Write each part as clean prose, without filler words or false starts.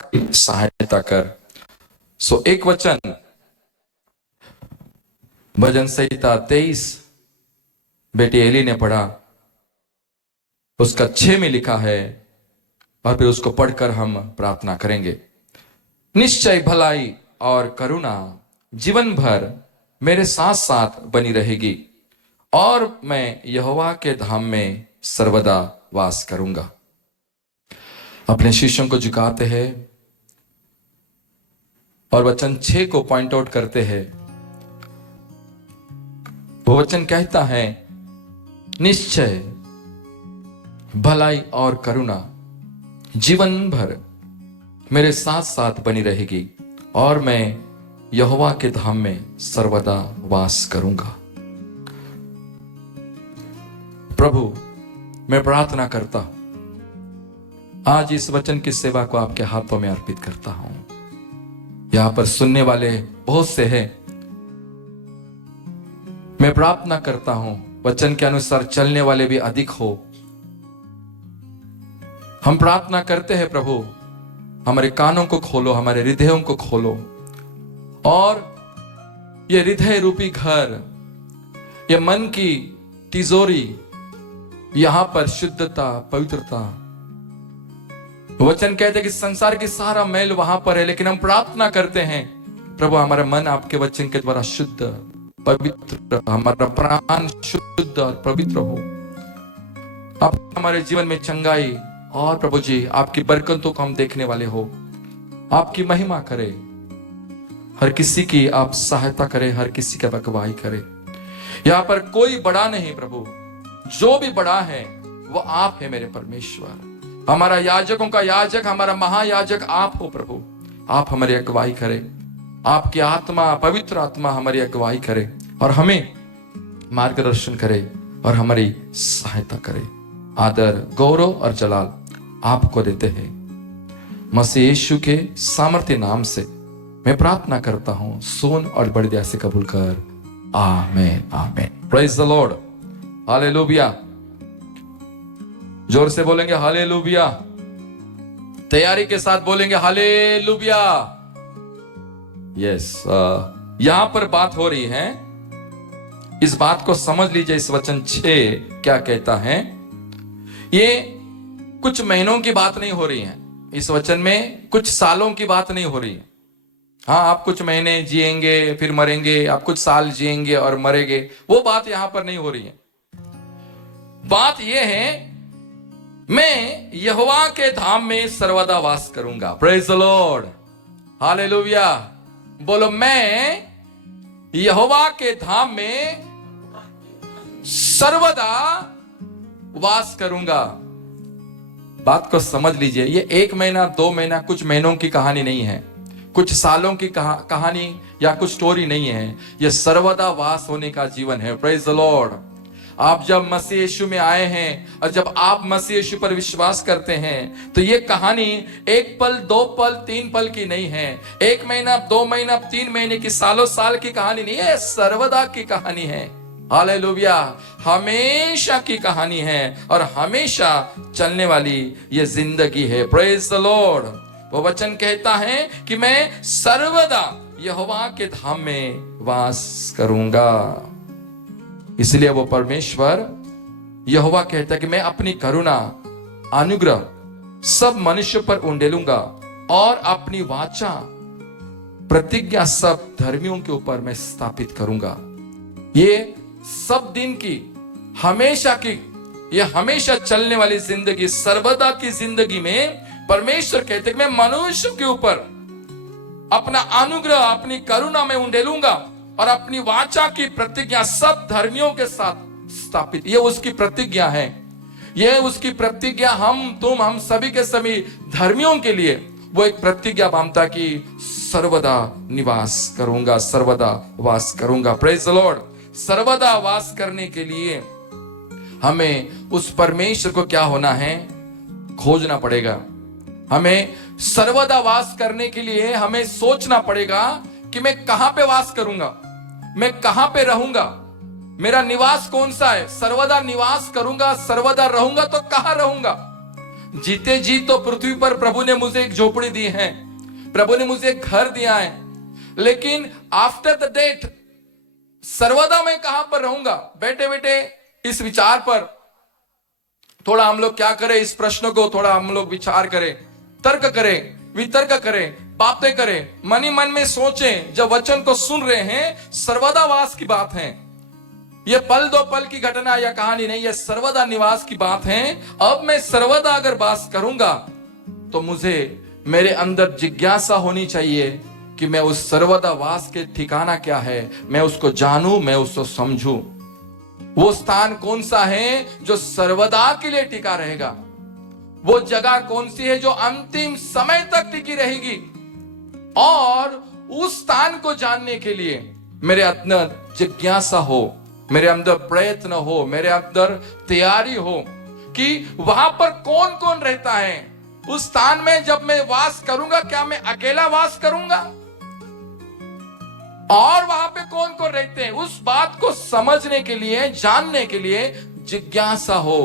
सहायता कर। सो एक वचन भजन संहिता 23 बेटी एली ने पढ़ा, उसका 6 में लिखा है, और फिर उसको पढ़कर हम प्रार्थना करेंगे। निश्चय भलाई और करुणा जीवन भर मेरे साथ साथ बनी रहेगी, और मैं यहोवा के धाम में सर्वदा वास करूंगा। अपने शिष्यों को झुकाते हैं और वचन 6 को पॉइंट आउट करते हैं। वो वचन कहता है, निश्चय भलाई और करुणा जीवन भर मेरे साथ साथ बनी रहेगी, और मैं यहोवा के धाम में सर्वदा वास करूंगा। प्रभु, मैं प्रार्थना करता हूं, आज इस वचन की सेवा को आपके हाथों में अर्पित करता हूं। यहां पर सुनने वाले बहुत से हैं। मैं प्रार्थना करता हूं वचन के अनुसार चलने वाले भी अधिक हो। हम प्रार्थना करते हैं प्रभु, हमारे कानों को खोलो, हमारे हृदयों को खोलो, और ये हृदय रूपी घर, ये मन की तिजोरी, यहां पर शुद्धता, पवित्रता। वचन कहते हैं कि संसार की सारा मैल वहां पर है, लेकिन हम प्रार्थना करते हैं प्रभु, हमारा मन आपके वचन के द्वारा शुद्ध, पवित्र, हमारा प्राण शुद्ध और पवित्र हो। आप हमारे जीवन में चंगाई और प्रभु जी आपकी बरकतों को हम देखने वाले हो। आपकी महिमा करे, हर किसी की आप सहायता करें, हर किसी का अगुवाई करें। यहां पर कोई बड़ा नहीं प्रभु, जो भी बड़ा है वो आप है मेरे परमेश्वर। हमारा याजकों का याजक, हमारा महायाजक आप हो प्रभु। आप हमारी अगुवाई करें, आपकी आत्मा, पवित्र आत्मा हमारी अगुवाई करे और हमें मार्गदर्शन करे और हमारी सहायता करे। आदर, गौरव और जलाल आपको देते हैं। मसीह यीशु के सामर्थ्य नाम से मैं प्रार्थना करता हूं, सुन और बड़ी दया से कबूल कर। आमीन, आमीन। Praise the Lord, hallelujah. जोर से बोलेंगे हालेलुया, तैयारी के साथ बोलेंगे हालेलुया। यस, यहां पर बात हो रही है, इस बात को समझ लीजिए। इस वचन 6 क्या कहता है? ये कुछ महीनों की बात नहीं हो रही है, इस वचन में कुछ सालों की बात नहीं हो रही है। हाँ, आप कुछ महीने जिएंगे फिर मरेंगे, आप कुछ साल जिएंगे और मरेंगे, वो बात यहां पर नहीं हो रही है। बात यह है, मैं यहोवा के धाम में सर्वदा वास करूंगा। Praise the Lord, hallelujah. बोलो, मैं यहोवा के धाम में सर्वदा वास करूंगा। बात को समझ लीजिए, ये 1 महीना 2 महीना कुछ महीनों की कहानी नहीं है, कुछ सालों की कहानी या कुछ स्टोरी नहीं है। ये सर्वदा वास होने का जीवन है। Praise the Lord. आप जब मसीह यीशु में आए हैं और जब आप मसीह यीशु पर विश्वास करते हैं, तो ये कहानी 1 पल 2 पल 3 पल की नहीं है, 1 महीना 2 महीना 3 महीने की, सालों साल की कहानी नहीं है, सर्वदा की कहानी है। हालेलुया, हमेशा की कहानी है और हमेशा चलने वाली ये जिंदगी है। Praise the Lord. वो वचन कहता है कि मैं सर्वदा यहोवा के धाम में वास करूंगा। इसलिए वो परमेश्वर यहोवा कहता है कि मैं अपनी करुणा, अनुग्रह सब मनुष्य पर उंडेलूंगा, और अपनी वाचा, प्रतिज्ञा सब धर्मियों के ऊपर मैं स्थापित करूंगा। ये सब दिन की, हमेशा की, ये हमेशा चलने वाली जिंदगी, सर्वदा की जिंदगी में परमेश्वर कहते हैं कि मैं मनुष्य के ऊपर अपना अनुग्रह, अपनी करुणा में उंडेलूंगा, और अपनी वाचा की प्रतिज्ञा सब धर्मियों के साथ स्थापित। ये उसकी प्रतिज्ञा है, ये उसकी प्रतिज्ञा हम सभी के सभी धर्मियों के लिए वो एक प्रतिज्ञा बांधता कि सर्वदा निवास करूंगा, सर्वदा वास करूंगा। Praise the Lord. सर्वदा वास करने के लिए हमें उस परमेश्वर को क्या होना है? खोजना पड़ेगा। हमें सर्वदा वास करने के लिए हमें सोचना पड़ेगा कि मैं कहां पे वास करूंगा, मैं कहां पे रहूंगा, मेरा निवास कौन सा है। सर्वदा निवास करूंगा, सर्वदा रहूंगा, तो कहां रहूंगा? जीते जी तो पृथ्वी पर प्रभु ने मुझे एक झोपड़ी दी है, प्रभु ने मुझे एक घर दिया है, लेकिन आफ्टर द डेथ सर्वदा मैं कहां पर रहूंगा? बैठे बैठे इस विचार पर थोड़ा हम लोग क्या करें, इस प्रश्न को थोड़ा हम लोग विचार करें, तर्क करें, वितर्क करें, बातें करें, मन ही मन में सोचें। जब वचन को सुन रहे हैं, सर्वदा वास की बात है। ये पल दो पल की घटना या कहानी नहीं, ये सर्वदा निवास की बात है। अब मैं सर्वदा अगर वास करूंगा तो मुझे मेरे अंदर जिज्ञासा होनी चाहिए कि मैं उस सर्वदा वास के ठिकाना क्या है, मैं उसको जानूं, मैं उसको समझूं। वो स्थान कौन सा है जो सर्वदा के लिए टिका रहेगा? वो जगह कौन सी है जो अंतिम समय तक टिकी रहेगी? और उस स्थान को जानने के लिए मेरे अंदर जिज्ञासा हो, मेरे अंदर प्रयत्न हो, मेरे अंदर तैयारी हो कि वहां पर कौन कौन रहता है। उस स्थान में जब मैं वास करूंगा, क्या मैं अकेला वास करूंगा? और वहां पे कौन कौन रहते हैं, उस बात को समझने के लिए, जानने के लिए जिज्ञासा हो।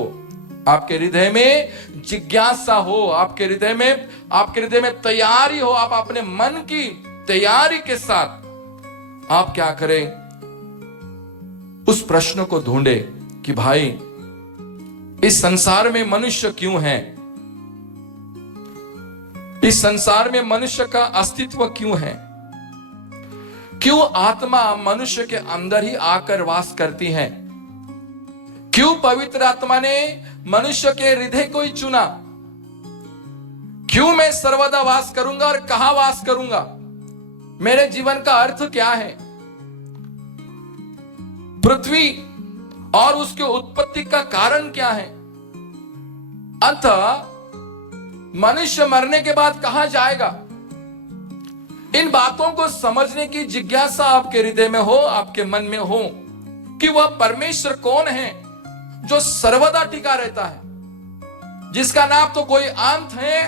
आपके हृदय में जिज्ञासा हो, आपके हृदय में तैयारी हो। आप अपने मन की तैयारी के साथ आप क्या करें, उस प्रश्न को ढूंढे कि भाई इस संसार में मनुष्य क्यों है, इस संसार में मनुष्य का अस्तित्व क्यों है, क्यों आत्मा मनुष्य के अंदर ही आकर वास करती है, क्यों पवित्र आत्मा ने मनुष्य के हृदय को ही चुना, क्यों मैं सर्वदा वास करूंगा और कहां वास करूंगा, मेरे जीवन का अर्थ क्या है। पृथ्वी और उसके उत्पत्ति का कारण क्या है, अंततः मनुष्य मरने के बाद कहां जाएगा। इन बातों को समझने की जिज्ञासा आपके हृदय में हो, आपके मन में हो कि वह परमेश्वर कौन है जो सर्वदा टिका रहता है, जिसका ना तो कोई अंत है,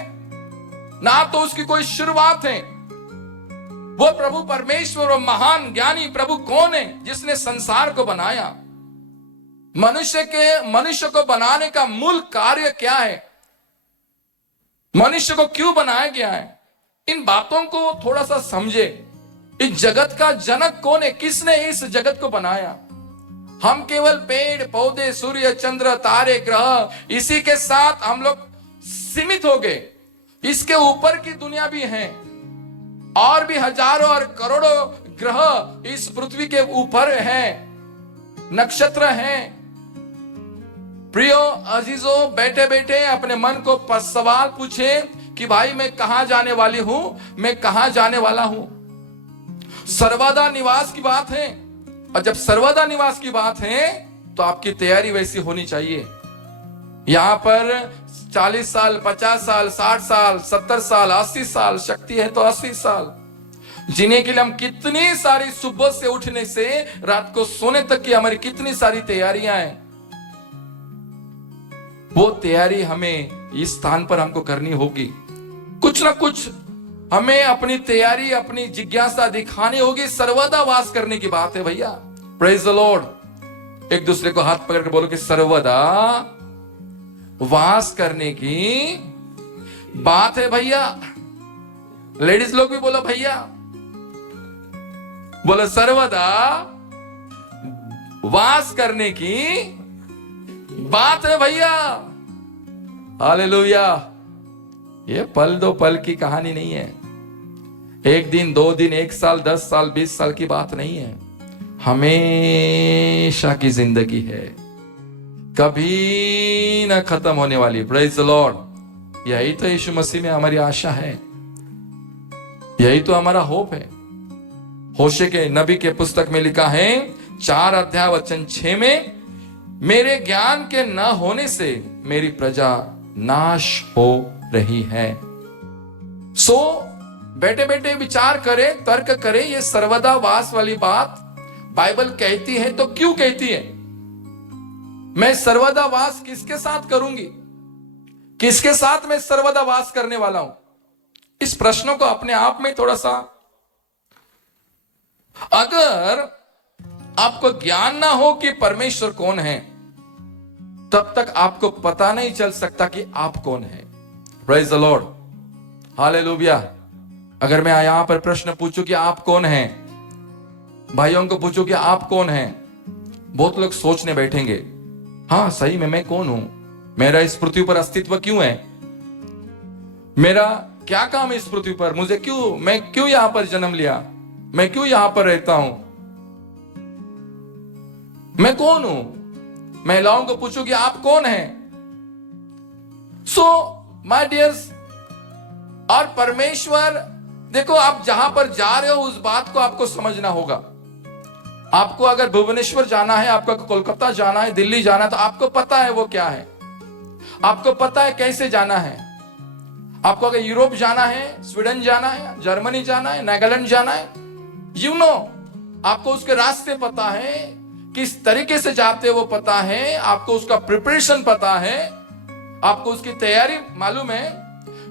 ना तो उसकी कोई शुरुआत है। वो प्रभु परमेश्वर और महान ज्ञानी प्रभु कौन है जिसने संसार को बनाया? मनुष्य को बनाने का मूल कार्य क्या है? मनुष्य को क्यों बनाया गया है? इन बातों को थोड़ा सा समझे। इस जगत का जनक कौन है? किसने इस जगत को बनाया? हम केवल पेड़ पौधे, सूर्य चंद्र तारे ग्रह, इसी के साथ हम लोग सीमित हो गए। इसके ऊपर की दुनिया भी है, और भी हजारों और करोड़ों ग्रह इस पृथ्वी के ऊपर है, नक्षत्र हैं। प्रियो अजीजों, बैठे बैठे अपने मन को सवाल पूछे कि भाई मैं कहां जाने वाली हूं, मैं कहां जाने वाला हूं। सर्वदा निवास की बात है, और जब सर्वदा निवास की बात है तो आपकी तैयारी वैसी होनी चाहिए। यहां पर 40 साल, 50 साल, 60 साल, 70 साल, 80 साल, शक्ति है तो 80 साल जीने के लिए हम कितनी सारी, सुबह से उठने से रात को सोने तक की हमारी कितनी सारी तैयारियां हैं। वो तैयारी हमें इस स्थान पर हमको करनी होगी। कुछ ना कुछ हमें अपनी तैयारी, अपनी जिज्ञासा दिखानी होगी। सर्वदा वास करने की बात है भैया। Praise the Lord. एक दूसरे को हाथ पकड़ के बोलो कि सर्वदा वास करने की बात है भैया। लेडीज लोग भी बोलो भैया, बोलो सर्वदा वास करने की बात है भैया। हालेलुया। ये पल दो पल की कहानी नहीं है, एक दिन, 2 दिन, 1 साल, 10 साल, 20 साल की बात नहीं है, हमेशा की जिंदगी है, कभी ना खत्म होने वाली। Praise the Lord. यही तो यीशु मसीह में हमारी आशा है, यही तो हमारा होप है। होशे के नबी के पुस्तक में लिखा है 4 अध्याय वचन 6 में, मेरे ज्ञान के न होने से मेरी प्रजा नाश हो रही है। सो बैठे बैठे विचार करें, तर्क करें, ये सर्वदा वास वाली बात बाइबल कहती है तो क्यों कहती है? मैं सर्वदा वास किसके साथ करूंगी, किसके साथ मैं सर्वदा वास करने वाला हूं? इस प्रश्न को अपने आप में थोड़ा सा, अगर आपको ज्ञान ना हो कि परमेश्वर कौन है, तब तक आपको पता नहीं चल सकता कि आप कौन है। Praise the Lord, hallelujah. अगर मैं यहां पर प्रश्न पूछूं कि आप कौन हैं, भाइयों को पूछूं कि आप कौन हैं, बहुत लोग सोचने बैठेंगे, हाँ सही में मैं कौन हूं, मेरा इस पृथ्वी पर अस्तित्व क्यों है, मेरा क्या काम है इस पृथ्वी पर, मुझे क्यों, मैं क्यों यहां पर जन्म लिया, मैं क्यों यहां पर रहता हूं, मैं कौन हूं। महिलाओं को पूछो कि आप कौन हैं। सो माय डियर्स, और परमेश्वर, देखो आप जहां पर जा रहे हो उस बात को आपको समझना होगा। आपको अगर भुवनेश्वर जाना है, आपको कोलकाता जाना है, दिल्ली जाना है, तो आपको पता है वो क्या है, आपको पता है कैसे जाना है। आपको अगर यूरोप जाना है, स्वीडन जाना है, जर्मनी जाना है, नागालैंड जाना है, यू नो, आपको उसके रास्ते पता है, किस तरीके से जाते वो पता है, आपको उसका प्रिपरेशन पता है, आपको उसकी तैयारी मालूम है।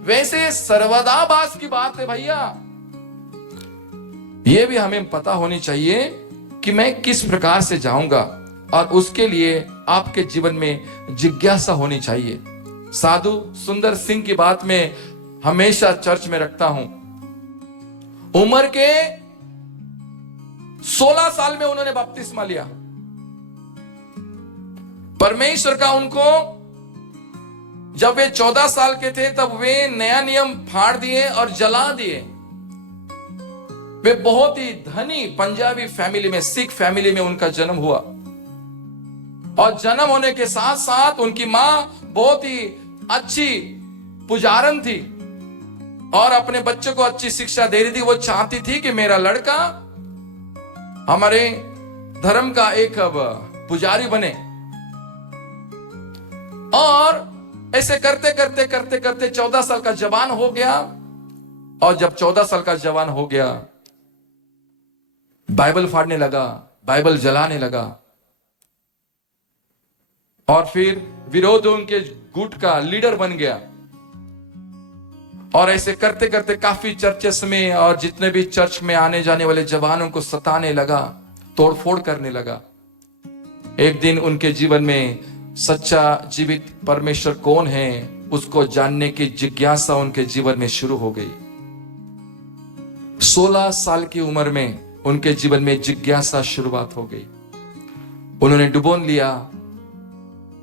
वैसे सर्वदाबास की बात है भैया, यह भी हमें पता होनी चाहिए कि मैं किस प्रकार से जाऊंगा, और उसके लिए आपके जीवन में जिज्ञासा होनी चाहिए। साधु सुंदर सिंह की बात में हमेशा चर्च में रखता हूं। उम्र के 16 साल में उन्होंने बपतिस्मा लिया। परमेश्वर का उनको, जब वे 14 साल के थे तब वे नया नियम फाड़ दिए और जला दिए। वे बहुत ही धनी पंजाबी फैमिली में, सिख फैमिली में उनका जन्म हुआ, और जन्म होने के साथ साथ उनकी मां बहुत ही अच्छी पुजारन थी और अपने बच्चों को अच्छी शिक्षा दे रही थी। वो चाहती थी कि मेरा लड़का हमारे धर्म का एक पुजारी बने। और ऐसे करते करते करते करते 14 साल का जवान हो गया, और जब 14 साल का जवान हो गया, बाइबल फाड़ने लगा, बाइबल जलाने लगा, और फिर विरोध उनके गुट का लीडर बन गया। और ऐसे करते करते काफी चर्चेस में और जितने भी चर्च में आने जाने वाले जवानों को सताने लगा, तोड़फोड़ करने लगा। एक दिन उनके जीवन में सच्चा जीवित परमेश्वर कौन है उसको जानने की जिज्ञासा उनके जीवन में शुरू हो गई। 16 साल की उम्र में उनके जीवन में जिज्ञासा शुरुआत हो गई। उन्होंने डुबोन लिया,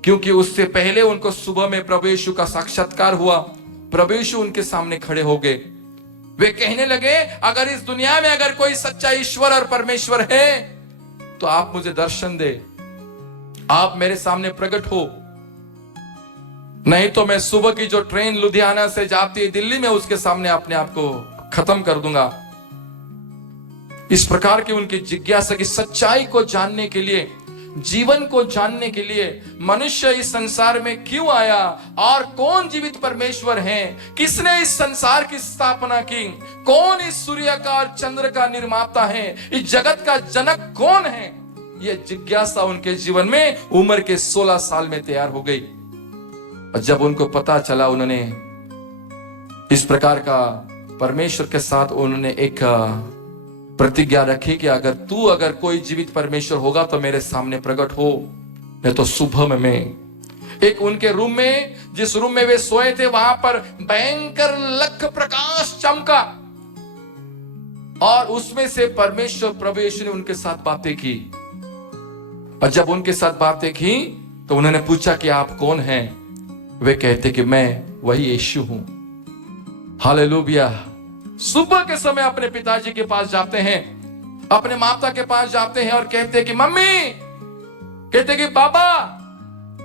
क्योंकि उससे पहले उनको सुबह में प्रभु यीशु का साक्षात्कार हुआ। प्रभु यीशु उनके सामने खड़े हो गए। वे कहने लगे, अगर इस दुनिया में अगर कोई सच्चा ईश्वर और परमेश्वर है तो आप मुझे दर्शन दे, आप मेरे सामने प्रकट हो, नहीं तो मैं सुबह की जो ट्रेन लुधियाना से जाती है दिल्ली में, उसके सामने अपने आप को खत्म कर दूंगा। इस प्रकार की उनकी जिज्ञासा की सच्चाई को जानने के लिए, जीवन को जानने के लिए, मनुष्य इस संसार में क्यों आया और कौन जीवित परमेश्वर है, किसने इस संसार की स्थापना की, कौन इस सूर्य का और चंद्र का निर्माता है, इस जगत का जनक कौन है, यह जिज्ञासा उनके जीवन में उम्र के 16 साल में तैयार हो गई। और जब उनको पता चला, उन्होंने इस प्रकार का परमेश्वर के साथ उन्होंने एक प्रतिज्ञा रखी कि अगर कोई जीवित परमेश्वर होगा तो मेरे सामने प्रकट हो, नहीं तो सुबह में मैं। एक उनके रूम में, जिस रूम में वे सोए थे, वहां पर भयंकर लख प्रकाश चमका, और उसमें से परमेश्वर प्रभु यीशु ने उनके साथ बातें की। और जब उनके साथ बातें की तो उन्होंने पूछा कि आप कौन हैं। वे कहते कि मैं वही यीशु हूं। हालेलुया। सुबह के समय अपने पिताजी के पास जाते हैं, अपने माता के पास जाते हैं और कहते कि मम्मी, कहते कि पापा,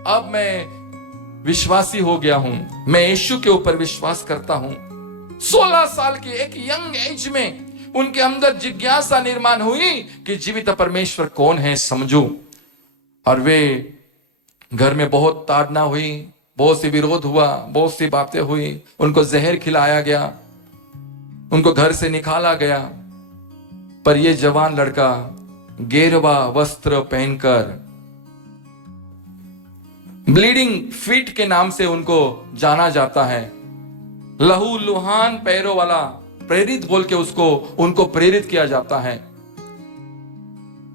अब मैं विश्वासी हो गया हूं, मैं यीशु के ऊपर विश्वास करता हूं। 16 साल की एक यंग एज में उनके अंदर जिज्ञासा निर्माण हुई कि जीवित परमेश्वर कौन है, समझूं। और वे घर में बहुत ताड़ना हुई, बहुत सी विरोध हुआ, बहुत सी बातें हुई, उनको जहर खिलाया गया, उनको घर से निकाला गया। पर यह जवान लड़का गेरुआ वस्त्र पहनकर, ब्लीडिंग फीट के नाम से उनको जाना जाता है, लहू लुहान पैरों वाला प्रेरित बोल के उनको प्रेरित किया जाता है।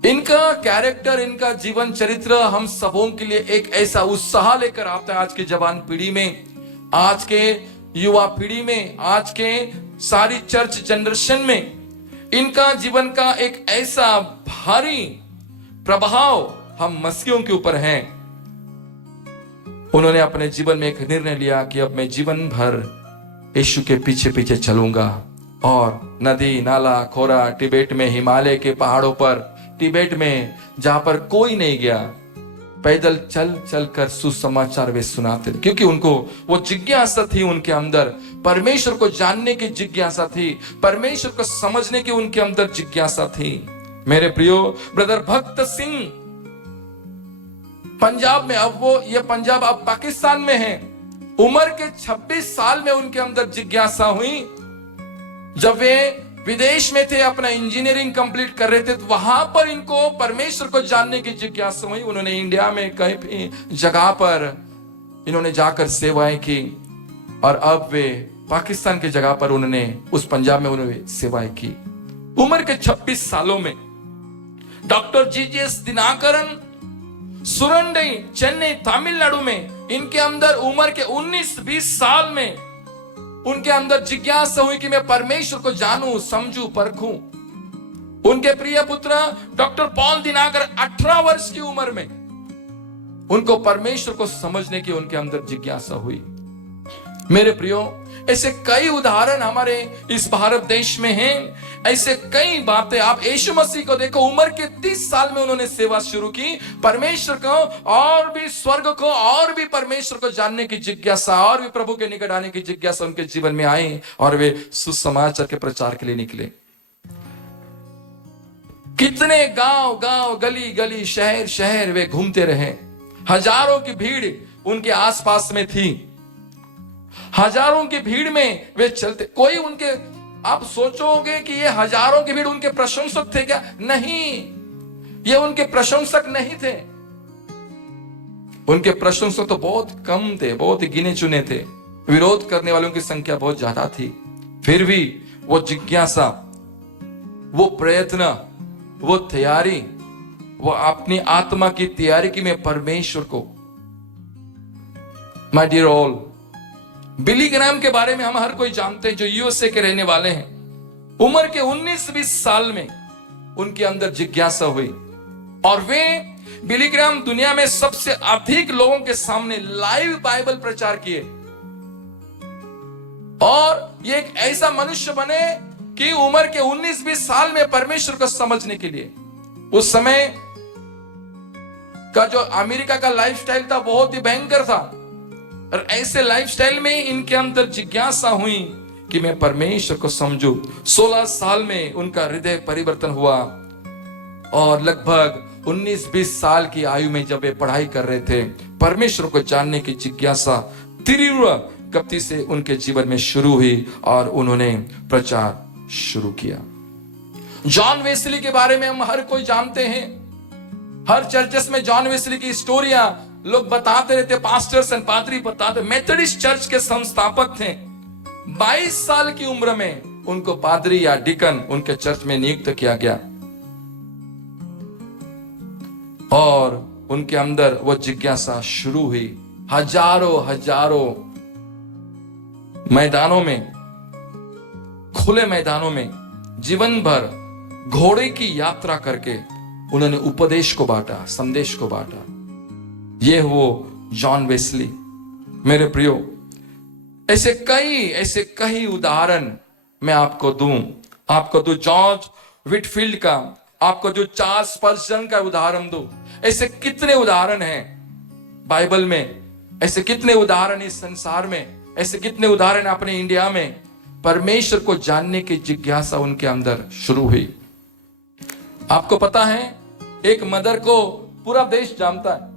इनका कैरेक्टर, इनका जीवन चरित्र हम सबों के लिए एक ऐसा उत्साह लेकर आता है आज की जवान पीढ़ी में, आज के युवा पीढ़ी में, आज के सारी चर्च जनरेशन में इनका जीवन का एक ऐसा भारी प्रभाव हम मसीहों के ऊपर है। उन्होंने अपने जीवन में एक निर्णय लिया कि अब मैं जीवन भर यीशु के पीछे पीछे चलूंगा। और नदी नाला खोरा, तिब्बत में, हिमालय के पहाड़ों पर, तिब्बत में जहां पर कोई नहीं गया, पैदल चल चल कर सुसमाचार वे सुनाते थे, क्योंकि उनको वो जिज्ञासा थी उनके अंदर, परमेश्वर को जानने की जिज्ञासा थी, परमेश्वर को समझने की उनके अंदर जिज्ञासा थी। मेरे प्रियो ब्रदर भक्त सिंह पंजाब में, अब वो ये पंजाब अब पाकिस्तान में है, उम्र के 26 साल में उनके अंदर जिज्ञासा हुई। जब वे विदेश में थे, अपना इंजीनियरिंग कंप्लीट कर रहे थे, तो वहां पर इनको परमेश्वर को जानने की जिज्ञासा हुई। उन्होंने इंडिया में कई भी जगह पर इन्होंने जाकर सेवाएं की, और अब वे पाकिस्तान की जगह पर उन्होंने, उस पंजाब में उन्होंने सेवाएं की। उम्र के 26 सालों में डॉक्टर जीजीएस दिनाकरन सुरंडई, चेन्नई, तमिलनाडु में, इनके अंदर उम्र के 19-20 साल में उनके अंदर जिज्ञासा हुई कि मैं परमेश्वर को जानूं, समझूं, परखूं। उनके प्रिय पुत्र डॉक्टर पॉल दिनाकर 18 वर्ष की उम्र में उनको परमेश्वर को समझने की उनके अंदर जिज्ञासा हुई। मेरे प्रियो, ऐसे कई उदाहरण हमारे इस भारत देश में हैं। ऐसे कई बातें, आप यीशु मसीह को देखो, उम्र के 30 साल में उन्होंने सेवा शुरू की। परमेश्वर को और भी, स्वर्ग को और भी परमेश्वर को जानने की जिज्ञासा, और भी प्रभु के निकट आने की जिज्ञासा उनके जीवन में आई, और वे सुसमाचार के प्रचार के लिए निकले। कितने गांव गांव, गली गली, शहर शहर वे घूमते रहे। हजारों की भीड़ उनके आसपास में थी, हजारों की भीड़ में वे चलते। कोई उनके, आप सोचोगे कि ये हजारों की भीड़ उनके प्रशंसक थे क्या? नहीं, ये उनके प्रशंसक नहीं थे। उनके प्रशंसक तो बहुत कम थे, बहुत गिने चुने थे। विरोध करने वालों की संख्या बहुत ज्यादा थी। फिर भी वो जिज्ञासा, वो प्रयत्न, वो तैयारी, वो अपनी आत्मा की तैयारी की मैं परमेश्वर को। My dear all, Billy Graham के बारे में हम हर कोई जानते हैं, जो यूएसए के रहने वाले हैं। उम्र के 19-20 साल में उनके अंदर जिज्ञासा हुई, और वे बिली ग्राहम दुनिया में सबसे अधिक लोगों के सामने लाइव बाइबल प्रचार किए। और ये एक ऐसा मनुष्य बने कि उम्र के 19-20 साल में परमेश्वर को समझने के लिए, उस समय का जो अमेरिका का लाइफस्टाइल था बहुत ही भयंकर था, और ऐसे लाइफस्टाइल में इनके अंदर जिज्ञासा हुई कि मैं परमेश्वर को समझूं। 16 साल में उनका हृदय परिवर्तन हुआ, और लगभग 19-20 साल की आयु में जब वे पढ़ाई कर रहे थे, परमेश्वर को जानने की जिज्ञासा तीव्र गति से उनके जीवन में शुरू हुई, और उन्होंने प्रचार शुरू किया। जॉन वेस्ली के बारे में हम हर कोई जानते हैं। हर चर्चेस में जॉन वेस्ली की स्टोरियां लोग बताते रहते, पास्टर्स एंड पादरी बताते। मेथोडिस्ट चर्च के संस्थापक थे। 22 साल की उम्र में उनको पादरी या डिकन उनके चर्च में नियुक्त किया गया, और उनके अंदर वो जिज्ञासा शुरू हुई। हजारों हजारों मैदानों में, खुले मैदानों में जीवन भर घोड़े की यात्रा करके उन्होंने उपदेश को बांटा, संदेश को बांटा। ये वो जॉन वेस्ली। मेरे प्रियो, ऐसे कई उदाहरण मैं आपको दूं। जॉर्ज व्हिटफील्ड का, आपको जो चार्ल्स स्पर्जन का उदाहरण दूं। ऐसे कितने उदाहरण हैं बाइबल में, ऐसे कितने उदाहरण इस संसार में, ऐसे कितने उदाहरण अपने इंडिया में। परमेश्वर को जानने की जिज्ञासा उनके अंदर शुरू हुई। आपको पता है, एक मदर को पूरा देश जानता है।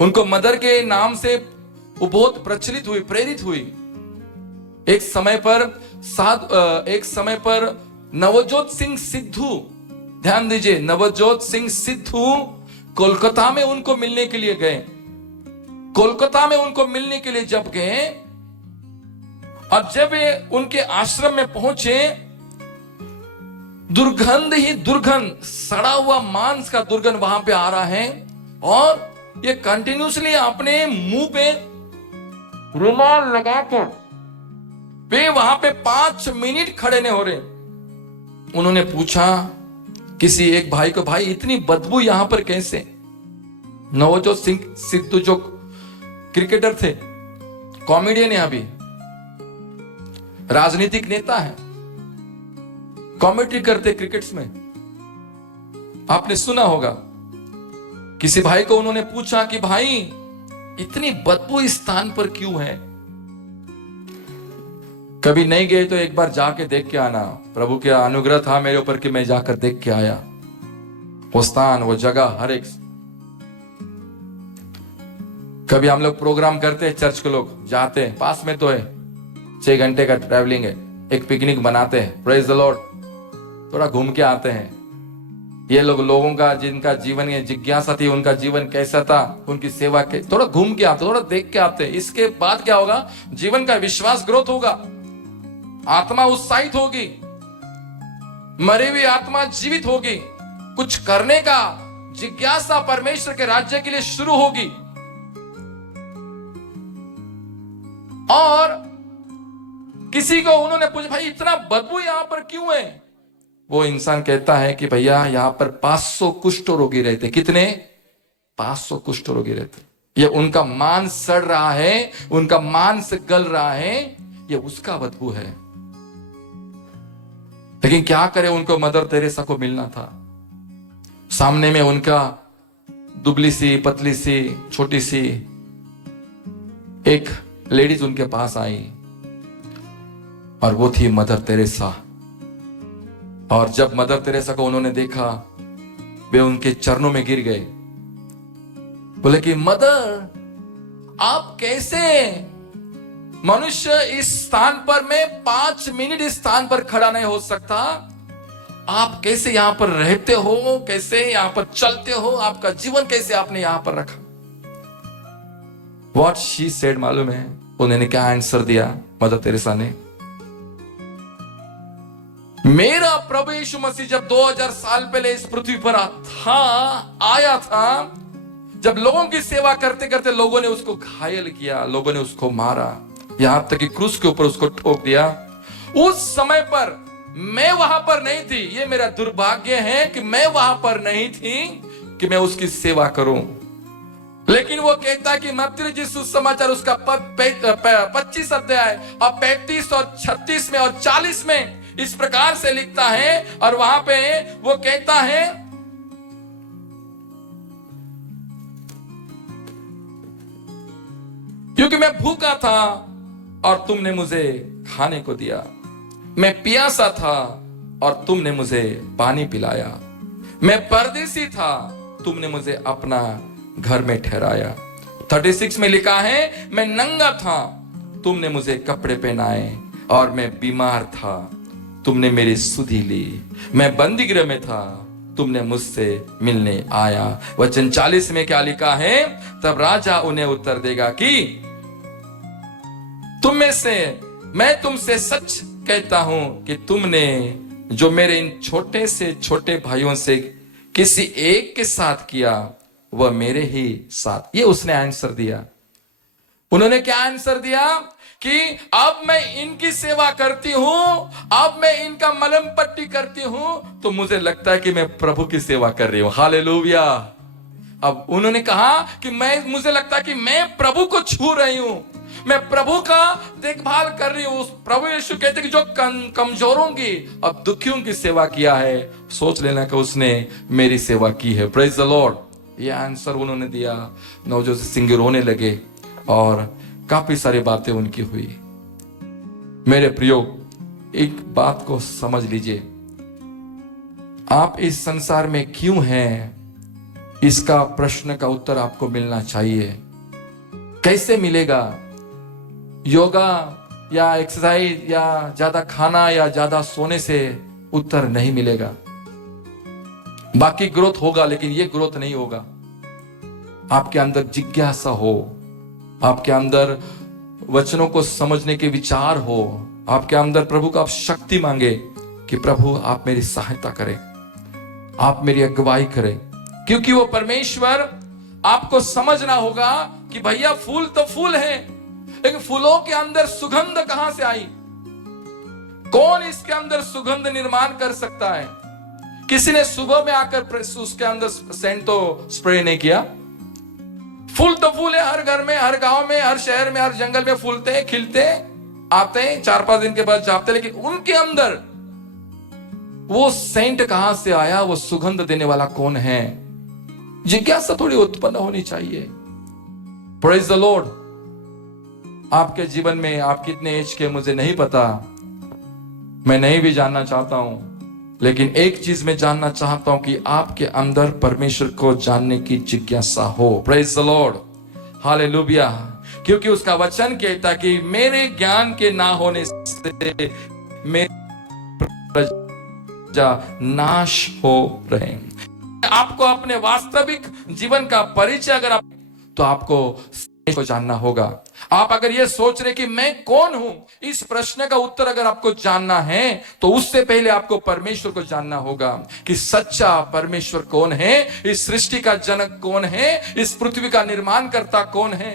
उनको मदर के नाम से वो बहुत प्रचलित हुई, प्रेरित हुई। एक समय पर नवजोत सिंह सिद्धू, ध्यान दीजिए, नवजोत सिंह सिद्धू कोलकाता में उनको मिलने के लिए गए। कोलकाता में उनको मिलने के लिए जब गए, और जब वे उनके आश्रम में पहुंचे, दुर्गंध ही दुर्गंध, सड़ा हुआ मांस का दुर्गंध वहां पे आ रहा है, और ये कंटिन्यूसली अपने मुंह पे रुमाल लगाकर वे वहां पे 5 मिनट खड़े नहीं हो रहे। उन्होंने पूछा किसी एक भाई को, भाई इतनी बदबू यहां पर कैसे? नवजोत सिंह सिद्धू जो क्रिकेटर थे, कॉमेडियन है, अभी राजनीतिक नेता है, कॉमेडी करते क्रिकेट्स में, आपने सुना होगा। किसी भाई को उन्होंने पूछा कि भाई इतनी बदबू इस स्थान पर क्यों है? कभी नहीं गए तो एक बार जाके देख के आना। प्रभु का अनुग्रह था मेरे ऊपर कि मैं जाकर देख के आया। वो स्थान, वो जगह, हर एक। कभी हम लोग प्रोग्राम करते हैं, चर्च के लोग जाते हैं, पास में तो है, 6 घंटे का ट्रैवलिंग है, एक पिकनिक बनाते हैं, प्रेज द लॉर्ड, थोड़ा घूम के आते हैं। ये लोगों का जिनका जीवन ये जिज्ञासा थी, उनका जीवन कैसा था, उनकी सेवा के, थोड़ा घूम के आते, थोड़ा देख के आते हैं। इसके बाद क्या होगा? जीवन का विश्वास ग्रोथ होगा, आत्मा उत्साहित होगी, मरी हुई आत्मा जीवित होगी, कुछ करने का जिज्ञासा परमेश्वर के राज्य के लिए शुरू होगी। और किसी को उन्होंने पूछा, भाई इतना बदबू यहां पर क्यों है? वो इंसान कहता है कि भैया यहां पर 500 कुष्ठ रोगी रहते। कितने? 500 कुष्ठ रोगी रहते। ये उनका मांस सड़ रहा है, उनका मांस गल रहा है, ये उसका बदबू है। लेकिन क्या करे, उनको मदर तेरेसा को मिलना था। सामने में उनका दुबली सी, पतली सी, छोटी सी एक लेडीज उनके पास आई, और वो थी मदर तेरेसा। और जब मदर तेरेसा को उन्होंने देखा, वे उनके चरणों में गिर गए, बोले कि मदर आप कैसे? मनुष्य इस स्थान पर, मैं 5 मिनट इस स्थान पर खड़ा नहीं हो सकता, आप कैसे यहां पर रहते हो, कैसे यहां पर चलते हो, आपका जीवन कैसे आपने यहां पर रखा? What she said मालूम है? उन्होंने क्या आंसर दिया मदर तेरेसा ने? मेरा प्रभु यीशु मसीह जब 2000 साल पहले इस पृथ्वी पर आया था, जब लोगों की सेवा करते करते लोगों ने उसको घायल किया, लोगों ने उसको मारा, यहां तक कि क्रूस के ऊपर उसको ठोक दिया। उस समय पर मैं वहां पर नहीं थी। ये मेरा दुर्भाग्य है कि मैं वहां पर नहीं थी कि मैं उसकी सेवा करूं। लेकिन वो कहता है कि मत्ती जी सुसमाचार उसका 25 अध्याय और 35 और 36 में और 40 में इस प्रकार से लिखता है, और वहां पे वो कहता है, क्योंकि मैं भूखा था और तुमने मुझे खाने को दिया, मैं प्यासा था और तुमने मुझे पानी पिलाया, मैं परदेसी था, तुमने मुझे अपना घर में ठहराया। 36 में लिखा है, मैं नंगा था, तुमने मुझे कपड़े पहनाए, और मैं बीमार था, तुमने मेरी सुधि ली, मैं बंदीगृह में था, तुमने मुझसे मिलने आया। वचन 40 में क्या लिखा है? तब राजा उन्हें उत्तर देगा कि तुम में से, मैं तुमसे सच कहता हूं कि तुमने जो मेरे इन छोटे से छोटे भाइयों से किसी एक के साथ किया, वह मेरे ही साथ। ये उसने आंसर दिया। उन्होंने क्या आंसर दिया? कि अब मैं इनकी सेवा करती हूं, अब मैं इनका मलम पट्टी करती हूं, तो मुझे लगता है कि मैं प्रभु की सेवा कर रही हूं। हालेलुया। अब उन्होंने कहा कि मुझे लगता है कि मैं प्रभु को छू रही हूं, मैं प्रभु का देखभाल कर रही हूं। प्रभु यीशु कहते कि जो कमजोरों की अब दुखियों की सेवा किया है, सोच लेना कि उसने मेरी सेवा की है। Praise the Lord. ये आंसर उन्होंने दिया। नवजोत सिंह रोने लगे और काफी सारी बातें उनकी हुई। मेरे प्रियो, एक बात को समझ लीजिए, आप इस संसार में क्यों हैं, इसका प्रश्न का उत्तर आपको मिलना चाहिए। कैसे मिलेगा? योगा या एक्सरसाइज या ज्यादा खाना या ज्यादा सोने से उत्तर नहीं मिलेगा। बाकी ग्रोथ होगा, लेकिन ये ग्रोथ नहीं होगा। आपके अंदर जिज्ञासा हो, आपके अंदर वचनों को समझने के विचार हो, आपके अंदर प्रभु का आप शक्ति मांगे कि प्रभु आप मेरी सहायता करें, आप मेरी अगुवाई करें। क्योंकि वो परमेश्वर, आपको समझना होगा कि भैया फूल तो फूल है, लेकिन फूलों के अंदर सुगंध कहां से आई? कौन इसके अंदर सुगंध निर्माण कर सकता है? किसी ने सुबह में आकर उसके अंदर सेंट तो स्प्रे नहीं किया। फूल तो फूल है, हर घर में, हर गांव में, हर शहर में, हर जंगल में फूलते हैं, खिलते हैं, आते हैं, 4-5 दिन के बाद जाते, लेकिन उनके अंदर वो सेंट कहां से आया? वो सुगंध देने वाला कौन है? जिज्ञासा थोड़ी उत्पन्न होनी चाहिए। Praise the Lord. आपके जीवन में आप कितने एज के मुझे नहीं पता, मैं नहीं भी जानना चाहता हूं, लेकिन एक चीज मैं जानना चाहता हूं कि आपके अंदर परमेश्वर को जानने की जिज्ञासा हो। Praise the Lord, hallelujah. क्योंकि उसका वचन कहता कि मेरे ज्ञान के ना होने से मेरी प्रजा नाश हो रहे। आपको अपने वास्तविक जीवन का परिचय अगर आप, तो आपको जानना होगा। आप अगर ये सोच रहे कि मैं कौन हूं, इस प्रश्न का उत्तर अगर आपको जानना है, तो उससे पहले आपको परमेश्वर को जानना होगा कि सच्चा परमेश्वर कौन है, इस सृष्टि का जनक कौन है, इस पृथ्वी का निर्माण करता कौन है,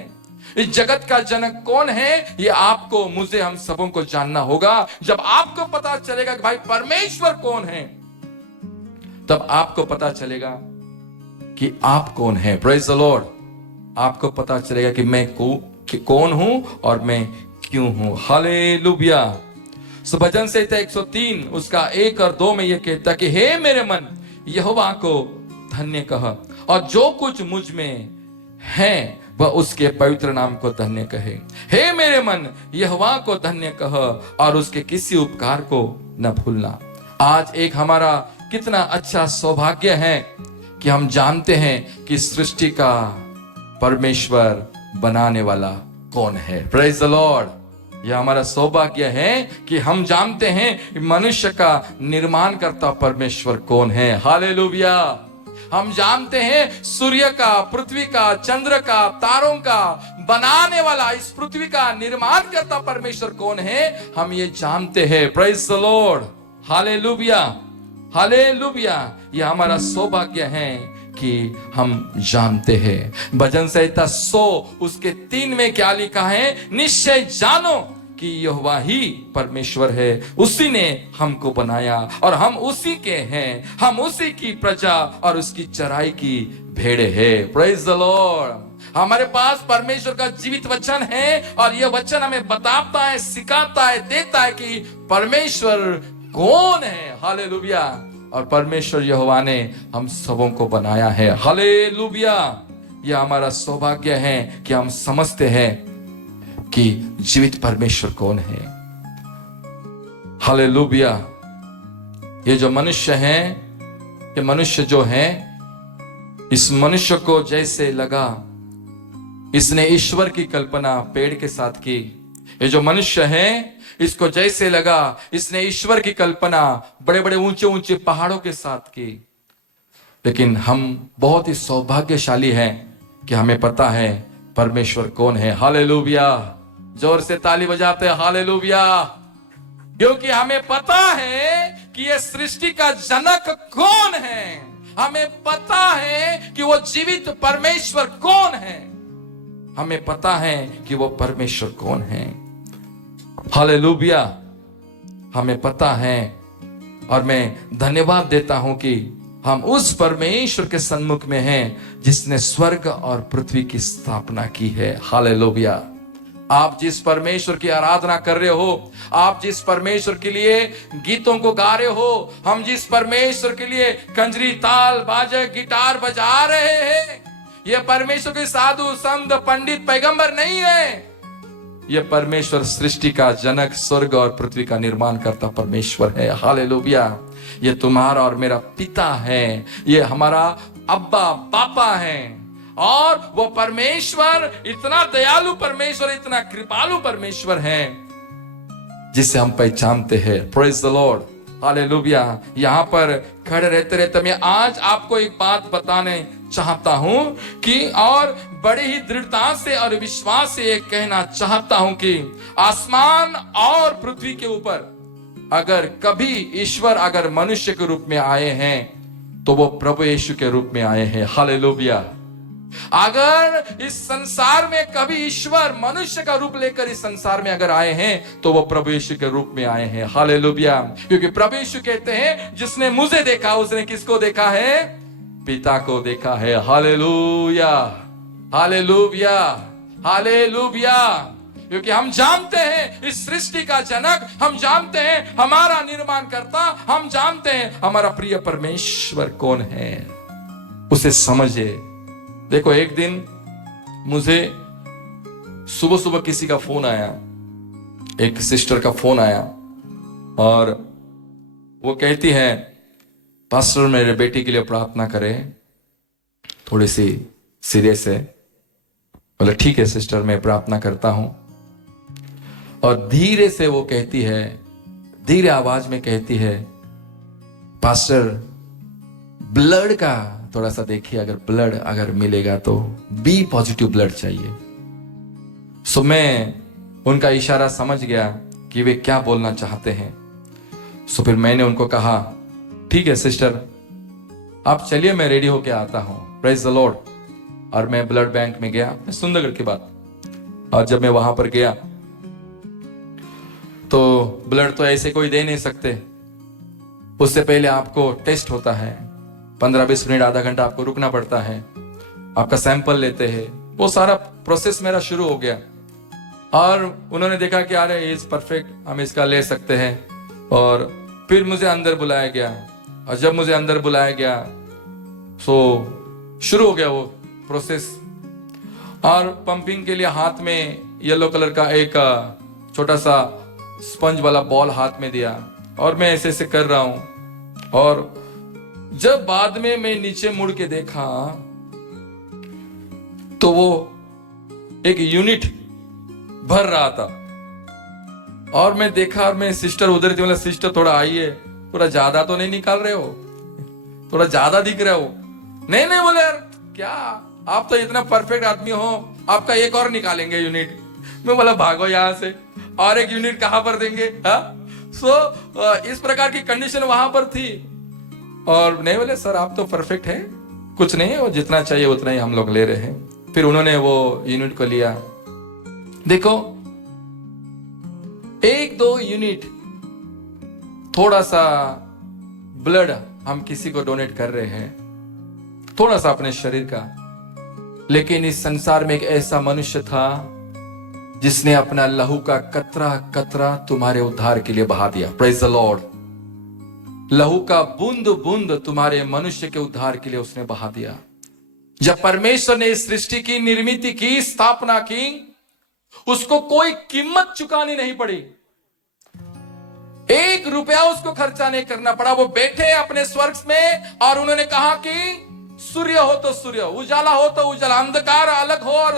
इस जगत का जनक कौन है। ये आपको, मुझे, हम सबों को जानना होगा। जब आपको पता चलेगा कि भाई परमेश्वर कौन है, तब आपको पता चलेगा कि आप कौन है। Praise the Lord. आपको पता चलेगा कि मैं कौन हूं और मैं क्यों हूं। हालेलुया। भजन संहिता 103 उसका 1 और 2 में यह कहता कि हे मेरे मन, यहोवा को धन्य कह, और जो कुछ मुझ में है वह उसके पवित्र नाम को धन्य कहे। हे मेरे मन, यहोवा को धन्य कह और उसके किसी उपकार को न भूलना। आज एक हमारा कितना अच्छा सौभाग्य है कि हम जानते हैं कि सृष्टि का परमेश्वर बनाने वाला कौन है। Praise the Lord. यह हमारा सौभाग्य है कि हम जानते हैं मनुष्य का निर्माण करता परमेश्वर कौन है। हालेलुया। हम जानते हैं सूर्य का, पृथ्वी का, चंद्र का, तारों का बनाने वाला, इस पृथ्वी का निर्माण करता परमेश्वर कौन है, हम ये जानते हैं। Praise the Lord. Hallelujah, hallelujah. यह हमारा सौभाग्य है कि हम जानते हैं। भजन संहिता 100 उसके 3 में क्या लिखा है? निश्चय जानो कि यहोवा ही परमेश्वर है, उसी ने हमको बनाया और हम उसी के हैं, हम उसी की प्रजा और उसकी चराई की भेड़े हैं। Praise the Lord. हमारे पास परमेश्वर का जीवित वचन है और यह वचन हमें बताता है, सिखाता है, देता है कि परमेश्वर कौन है। हालेलुया। और परमेश्वर यहोवा ने हम सबों को बनाया है। हालेलुया। यह हमारा सौभाग्य है कि हम समझते हैं कि जीवित परमेश्वर कौन है। हालेलुया। ये जो मनुष्य है, ये मनुष्य जो है, इस मनुष्य को जैसे लगा, इसने ईश्वर की कल्पना पेड़ के साथ की। ये जो मनुष्य है, इसको जैसे लगा, इसने ईश्वर की कल्पना बड़े बड़े ऊंचे ऊंचे पहाड़ों के साथ की। लेकिन हम बहुत ही सौभाग्यशाली हैं कि हमें पता है परमेश्वर कौन है। हालेलुया। जोर से ताली बजाते हैं हालेलुया। क्योंकि हमें पता है कि यह सृष्टि का जनक कौन है, हमें पता है कि वो जीवित परमेश्वर कौन है, हमें पता है कि वो परमेश्वर कौन है। हालेलुया। हमें पता है और मैं धन्यवाद देता हूं कि हम उस परमेश्वर के सन्मुख में हैं जिसने स्वर्ग और पृथ्वी की स्थापना की है। हालेलुया। आप जिस परमेश्वर की आराधना कर रहे हो, आप जिस परमेश्वर के लिए गीतों को गा रहे हो, हम जिस परमेश्वर के लिए कंजरी, ताल, बाजे, गिटार बजा रहे हैं, यह परमेश्वर के साधु संत पंडित पैगंबर नहीं है। यह परमेश्वर सृष्टि का जनक, स्वर्ग और पृथ्वी का निर्माण करता परमेश्वर है। हालेलुया। यह तुम्हारा और मेरा पिता है, यह हमारा अब्बा पापा है। और वो परमेश्वर इतना दयालु परमेश्वर, इतना कृपालु परमेश्वर है जिसे हम पहचानते हैं। Praise the Lord. हालेलुया। यहाँ पर खड़े रहते रहते मैं आज आपको एक बात बताने चाहता हूं कि, और बड़ी ही दृढ़ता से और विश्वास से ये कहना चाहता हूं कि आसमान और पृथ्वी के ऊपर अगर कभी ईश्वर अगर मनुष्य के रूप में आए हैं, तो वो प्रभु यीशु के रूप में आए हैं। हालेलुया। अगर इस संसार में कभी ईश्वर मनुष्य का रूप लेकर इस संसार में अगर आए हैं तो वो प्रभु यीशु के रूप में आए हैं। हालेलुया। क्योंकि प्रभु यीशु कहते हैं जिसने मुझे देखा उसने किसको देखा है? पिता को देखा है। Hallelujah, hallelujah, hallelujah. क्योंकि हम जानते हैं इस सृष्टि का जनक, हम जानते हैं हमारा निर्माण करता, हम जानते हैं हमारा प्रिय परमेश्वर कौन है। उसे समझे। देखो, एक दिन मुझे सुबह सुबह किसी का फोन आया, एक सिस्टर का फोन आया और वो कहती है पास्टर मेरे बेटी के लिए प्रार्थना करें, थोड़ी सी सीरियस है। बोले ठीक है सिस्टर, मैं प्रार्थना करता हूं। और धीरे से वो कहती है, धीरे आवाज में कहती है, पास्टर ब्लड का थोड़ा सा देखिए, अगर ब्लड अगर मिलेगा तो बी पॉजिटिव ब्लड चाहिए। सो मैं उनका इशारा समझ गया कि वे क्या बोलना चाहते हैं। सो फिर मैंने उनको कहा ठीक है सिस्टर, आप चलिए, मैं रेडी होके आता हूं। Praise the Lord. और मैं ब्लड बैंक में गया, सुंदरगढ़ की बात। और जब मैं वहां पर गया तो ब्लड तो ऐसे कोई दे नहीं सकते, उससे पहले आपको टेस्ट होता है, 15-20 मिनट आधा घंटा आपको रुकना पड़ता है, आपका सैंपल लेते हैं। वो सारा प्रोसेस मेरा शुरू हो गया और उन्होंने देखा कि अरे इज परफेक्ट, हम इसका ले सकते हैं। और फिर मुझे अंदर बुलाया गया और जब मुझे अंदर बुलाया गया तो शुरू हो गया वो प्रोसेस। और पंपिंग के लिए हाथ में येलो कलर का एक छोटा सा स्पंज वाला बॉल हाथ में दिया और मैं ऐसे ऐसे कर रहा हूं। और जब बाद में मैं नीचे मुड़ के देखा तो वो एक यूनिट भर रहा था। और मैं देखा और मैं सिस्टर उधर थी, बोला सिस्टर थोड़ा आइए, थोड़ा ज्यादा तो नहीं निकाल रहे हो, थोड़ा ज्यादा दिख रहे हो। नहीं नहीं, बोले यार क्या आप तो इतना परफेक्ट आदमी हो, आपका एक और निकालेंगे यूनिट। मैं बोला भागो यहां से, और एक यूनिट कहां पर देंगे। इस प्रकार की कंडीशन वहां पर थी। और नहीं बोले सर आप तो परफेक्ट है, कुछ नहीं है, वो जितना चाहिए उतना ही हम लोग ले रहे हैं। फिर उन्होंने वो यूनिट को लिया। देखो 1-2 यूनिट थोड़ा सा ब्लड हम किसी को डोनेट कर रहे हैं, थोड़ा सा अपने शरीर का। लेकिन इस संसार में एक ऐसा मनुष्य था जिसने अपना लहू का कतरा कतरा तुम्हारे उद्धार के लिए बहा दिया। Praise the Lord. लहू का बूंद बूंद तुम्हारे मनुष्य के उद्धार के लिए उसने बहा दिया। जब परमेश्वर ने इस सृष्टि की निर्मित की, स्थापना की, उसको कोई कीमत चुकानी नहीं पड़ी, 1 रुपया उसको खर्चा नहीं करना पड़ा। वो बैठे अपने स्वर्ग में और उन्होंने कहा कि सूर्य हो तो सूर्य, उजाला हो तो उजाला, अंधकार अलग हो और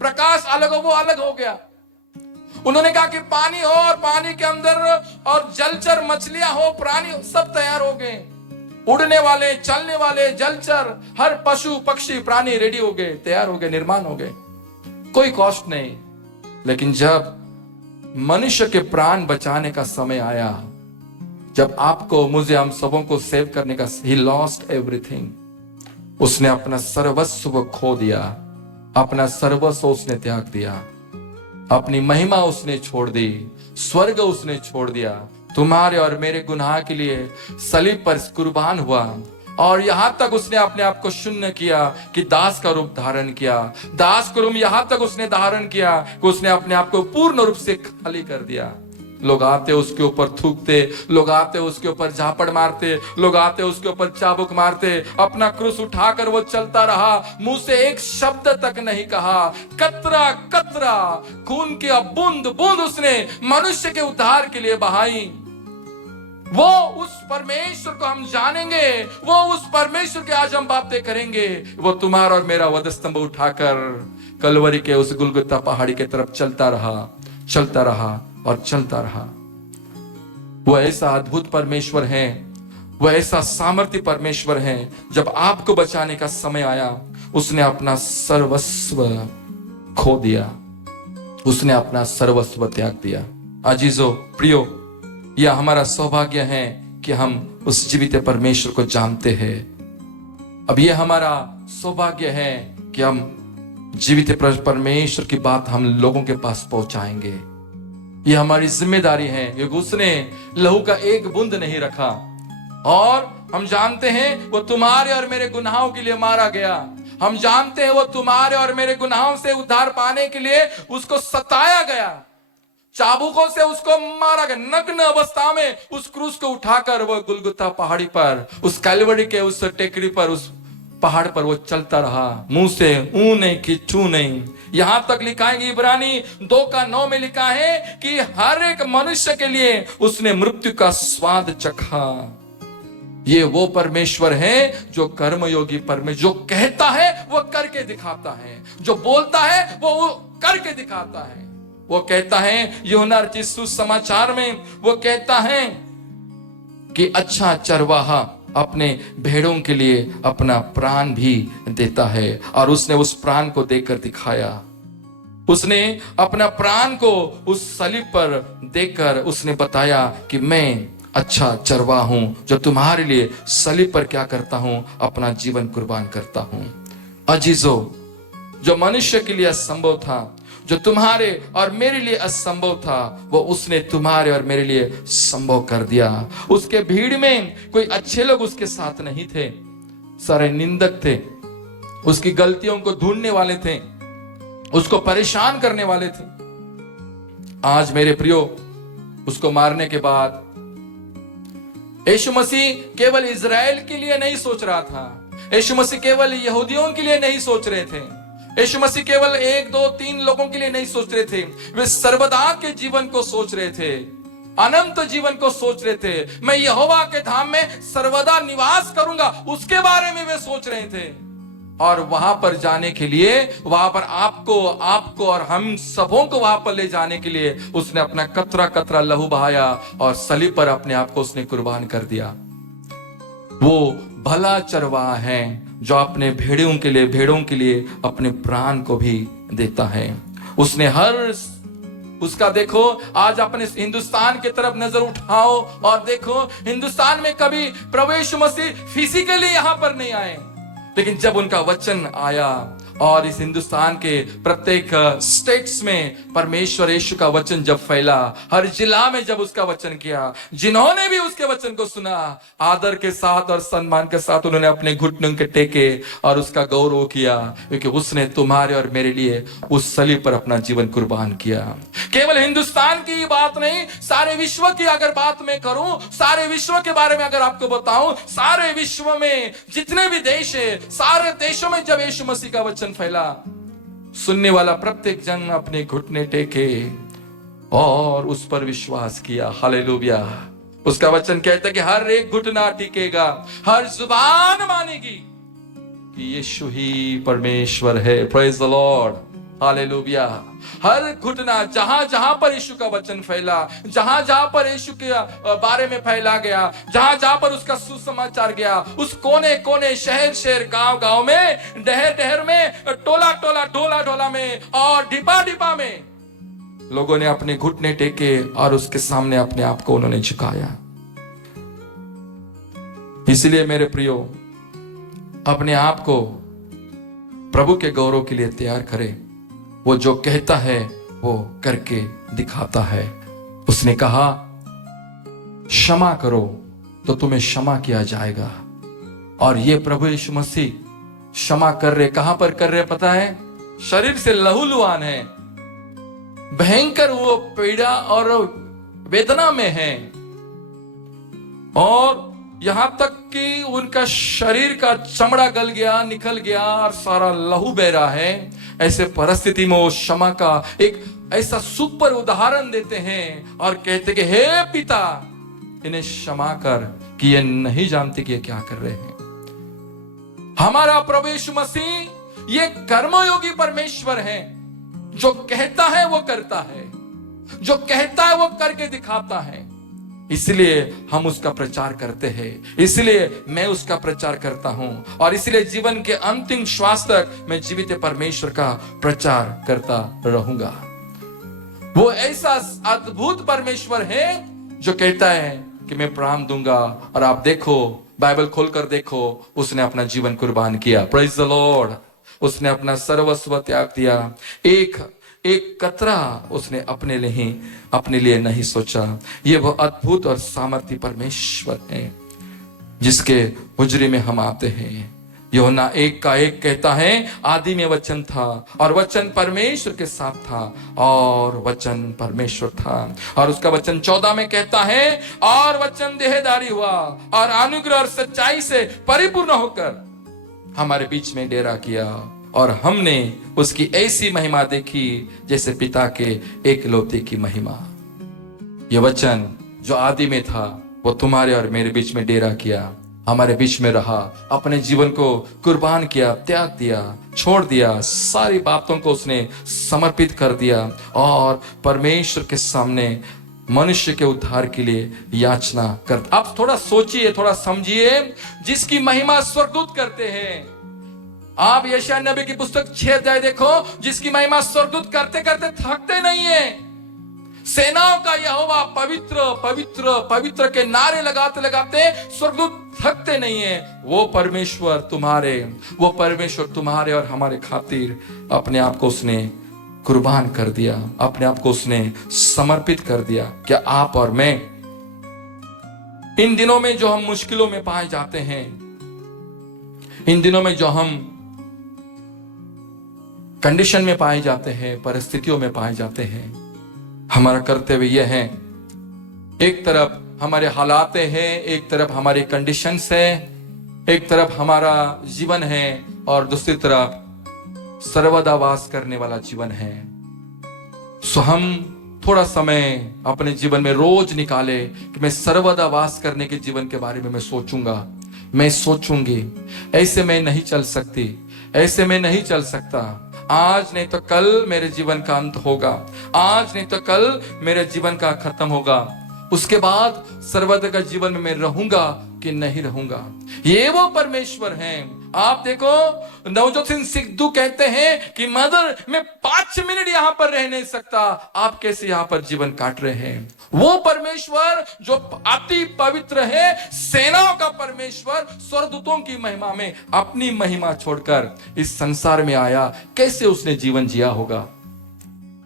प्रकाश अलग हो, वो अलग हो गया। उन्होंने कहा कि पानी हो और पानी के अंदर और जलचर मछलियां हो, प्राणी हो, सब तैयार हो गए। उड़ने वाले, चलने वाले, जलचर, हर पशु पक्षी प्राणी रेडी हो गए, तैयार हो गए, निर्माण हो गए, कोई कॉस्ट नहीं। लेकिन जब मनुष्य के प्राण बचाने का समय आया, जब आपको मुझे हम सबों को सेव करने का, ही लॉस्ट एवरीथिंग। उसने अपना सर्वस्व खो दिया, अपना सर्वस्व उसने त्याग दिया, अपनी महिमा उसने छोड़ दी, स्वर्ग उसने छोड़ दिया, तुम्हारे और मेरे गुनाह के लिए सलीब पर कुर्बान हुआ। और यहां तक उसने अपने आप को शून्य किया कि दास का रूप धारण किया। दास का रूप यहां तक उसने धारण किया कि उसने अपने आप को पूर्ण रूप से खाली कर दिया। लोग आते उसके ऊपर थूकते, लोग आते उसके ऊपर झापड़ मारते, लोग आते उसके ऊपर चाबुक मारते। अपना क्रूस उठाकर वो चलता रहा, मुंह से एक शब्द तक नहीं कहा। कतरा कतरा खून की बूंद बूंद उसने मनुष्य के उद्धार के लिए बहाई। वो उस परमेश्वर को हम जानेंगे, वो उस परमेश्वर के आज हम बातें करेंगे। वो तुम्हारा और मेरा वध स्तंभ उठाकर कलवरी के उस गुलगुता पहाड़ी की तरफ चलता रहा, चलता रहा और चलता रहा। वो ऐसा अद्भुत परमेश्वर है, वो ऐसा सामर्थ्य परमेश्वर है। जब आपको बचाने का समय आया, उसने अपना सर्वस्व खो दिया, उसने अपना सर्वस्व त्याग दिया। अजीजों, प्रियो, यह हमारा सौभाग्य है कि हम उस जीवित परमेश्वर को जानते हैं। अब यह हमारा सौभाग्य है कि हम जीवित परमेश्वर की बात हम लोगों के पास पहुंचाएंगे। ये हमारी जिम्मेदारी है, क्योंकि उसने लहू का एक बूंद नहीं रखा। और हम जानते हैं वो तुम्हारे और मेरे गुनाहों के लिए मारा गया। हम जानते हैं वो तुम्हारे और मेरे गुनाहों से उद्धार पाने के लिए उसको सताया गया, चाबुकों से उसको मारा गया। नग्न अवस्था में उस क्रूस को उठाकर वो गुलगुता पहाड़ी पर, उस कैलवरी के उस टेकरी पर, उस पहाड़ पर वो चलता रहा, मुंह से ऊ नहीं कि छू नहीं। यहां तक लिखा है, इब्रानी 2:9 में लिखा है कि हर एक मनुष्य के लिए उसने मृत्यु का स्वाद चखा। ये वो परमेश्वर है जो कर्मयोगी परमेश्वर, जो कहता है वो करके दिखाता है, जो बोलता है वो करके दिखाता है। वो कहता है यूहन्ना रचित सुसमाचार में, वो कहता है कि अच्छा चरवाहा अपने भेड़ों के लिए अपना प्राण भी देता है, और उसने उस प्राण को देकर दिखाया। उसने अपना प्राण को उस सलीब पर देकर उसने बताया कि मैं अच्छा चरवाहा हूं, जो तुम्हारे लिए सलीब पर क्या करता हूं, अपना जीवन कुर्बान करता हूं। अजीजों, जो मनुष्य के लिए असंभव था, जो तुम्हारे और मेरे लिए असंभव था, वो उसने तुम्हारे और मेरे लिए संभव कर दिया। उसके भीड़ में कोई अच्छे लोग उसके साथ नहीं थे, सारे निंदक थे, उसकी गलतियों को ढूंढने वाले थे, उसको परेशान करने वाले थे। आज मेरे प्रियो, उसको मारने के बाद यीशु मसीह केवल इज़राइल के लिए नहीं सोच रहा था, यीशु मसीह केवल यहूदियों के लिए नहीं सोच रहे थे, यीशु मसीह केवल 1 2 3 लोगों के लिए नहीं सोच रहे थे। वे सर्वदा के जीवन को सोच रहे थे, अनंत जीवन को सोच रहे थे। मैं यहोवा के धाम में सर्वदा निवास करूंगा, उसके बारे में वे सोच रहे थे। और वहां पर जाने के लिए, वहां पर आपको और हम सबों को वहां पर ले जाने के लिए उसने अपना कतरा कतरा लहू बहाया और सलीब पर अपने आप को उसने कुर्बान कर दिया। वो भला चरवाहा है जो अपने भेड़ों के लिए अपने प्राण को भी देता है। उसने उसका देखो, आज अपने हिंदुस्तान की तरफ नजर उठाओ और देखो, हिंदुस्तान में कभी प्रभु यीशु मसीह फिजिकली यहां पर नहीं आए, लेकिन जब उनका वचन आया और इस हिंदुस्तान के प्रत्येक स्टेट्स में परमेश्वर यीशु का वचन जब फैला, हर जिला में जब उसका वचन किया, जिन्होंने भी उसके वचन को सुना, आदर के साथ और सम्मान के साथ उन्होंने अपने घुटनों के टेके और उसका गौरव किया, क्योंकि उसने तुम्हारे और मेरे लिए उस सलीब पर अपना जीवन कुर्बान किया। केवल हिंदुस्तान की बात नहीं, सारे विश्व की अगर बात मैं करूं, सारे विश्व के बारे में अगर आपको बताऊं, सारे विश्व में जितने भी देश है, सारे देशों में जब यीशु मसीह का वचन फैला, सुनने वाला प्रत्येक जन अपने घुटने टेके और उस पर विश्वास किया। हालेलुया। उसका वचन कहता है कि हर एक घुटना टिकेगा, हर जुबान मानेगी कि यीशु ही परमेश्वर है। Praise the Lord. हालेलुया। हर घुटना, जहां जहां पर यीशु का वचन फैला, जहां जहां पर यीशु के बारे में फैला गया, जहां जहां पर उसका सुसमाचार गया, उस कोने कोने, शहर शहर, गांव गांव में, डहर डहर में, टोला टोला, ढोला ढोला में और डिपा डिपा में लोगों ने अपने घुटने टेके और उसके सामने अपने आप को उन्होंने झुकाया। इसलिए मेरे प्रियो, अपने आप को प्रभु के गौरव के लिए तैयार करें। वो जो कहता है वो करके दिखाता है। उसने कहा क्षमा करो तो तुम्हें क्षमा किया जाएगा, और ये प्रभु यीशु मसीह क्षमा कर रहे। कहां पर कर रहे पता है? शरीर से लहूलुहान है, भयंकर वो पीड़ा और वेदना में है, और यहां तक कि उनका शरीर का चमड़ा गल गया, निकल गया और सारा लहू बह रहा है। ऐसे परिस्थिति में वो क्षमा का एक ऐसा सुपर उदाहरण देते हैं और कहते कि हे पिता, इन्हें क्षमा कर कि ये नहीं जानते कि ये क्या कर रहे हैं। हमारा प्रभु यीशु मसीह ये कर्मयोगी परमेश्वर है, जो कहता है वो करता है, जो कहता है वो करके दिखाता है। इसलिए हम उसका प्रचार करते हैं, इसलिए मैं उसका प्रचार करता हूं, और इसलिए जीवन के अंतिम श्वास तक मैं जीवित परमेश्वर का प्रचार करता रहूंगा। वो ऐसा अद्भुत परमेश्वर है जो कहता है कि मैं प्राण दूंगा, और आप देखो, बाइबल खोलकर देखो, उसने अपना जीवन कुर्बान किया। Praise the Lord. उसने अपना सर्वस्व त्याग दिया। एक एक कतरा उसने अपने लिए नहीं सोचा। ये वो अद्भुत और सामर्थी परमेश्वर है जिसके हुजरे में हम आते हैं। यूहन्ना 1:1 कहता है, आदि में वचन था और वचन परमेश्वर के साथ था और वचन परमेश्वर था। और उसका वचन 14 में कहता है, और वचन देहधारी हुआ और अनुग्रह और सच्चाई से परिपूर्ण होकर हमारे बीच में डेरा किया, और हमने उसकी ऐसी महिमा देखी जैसे पिता के एकलौते की महिमा। यह वचन जो आदि में था वो तुम्हारे और मेरे बीच में डेरा किया, हमारे बीच में रहा, अपने जीवन को कुर्बान किया, त्याग दिया, छोड़ दिया, सारी बातों को उसने समर्पित कर दिया और परमेश्वर के सामने मनुष्य के उद्धार के लिए याचना कर। आप थोड़ा सोचिए, थोड़ा समझिए, जिसकी महिमा स्वर्गदूत करते हैं। आप यशायाह नबी की पुस्तक 6 अध्याय देखो, जिसकी महिमा स्वर्गदूत करते करते थकते नहीं है। सेनाओं का यहोवा पवित्र पवित्र पवित्र के नारे लगाते लगाते स्वर्गदूत थकते नहीं है। वो परमेश्वर तुम्हारे और हमारे खातिर अपने आप को उसने कुर्बान कर दिया, अपने आप को उसने समर्पित कर दिया। क्या आप और मैं इन दिनों में जो हम मुश्किलों में पाए जाते हैं, इन दिनों में जो हम कंडीशन में पाए जाते हैं, परिस्थितियों में पाए जाते हैं, हमारा कर्तव्य यह है, एक तरफ हमारे हालात हैं, एक तरफ हमारी कंडीशंस है, एक तरफ हमारा जीवन है और दूसरी तरफ सर्वदा वास करने वाला जीवन है। सो हम थोड़ा समय अपने जीवन में रोज निकाले कि मैं सर्वदा वास करने के जीवन के बारे में मैं सोचूंगा, मैं सोचूंगी। ऐसे मैं नहीं चल सकती, ऐसे मैं नहीं चल सकता। आज नहीं तो कल मेरे जीवन का अंत होगा, आज नहीं तो कल मेरे जीवन का खत्म होगा। उसके बाद सर्वदा का जीवन में मैं रहूंगा कि नहीं रहूंगा। ये वो परमेश्वर हैं। आप देखो, नवजोत सिंह सिद्धू कहते हैं कि मदर मैं 5 मिनट यहां पर रह नहीं सकता, आप कैसे यहां पर जीवन काट रहे हैं। वो परमेश्वर जो अति पवित्र है, सेनाओं का परमेश्वर, स्वर्गदूतों की महिमा में अपनी महिमा छोड़कर इस संसार में आया, कैसे उसने जीवन जिया होगा।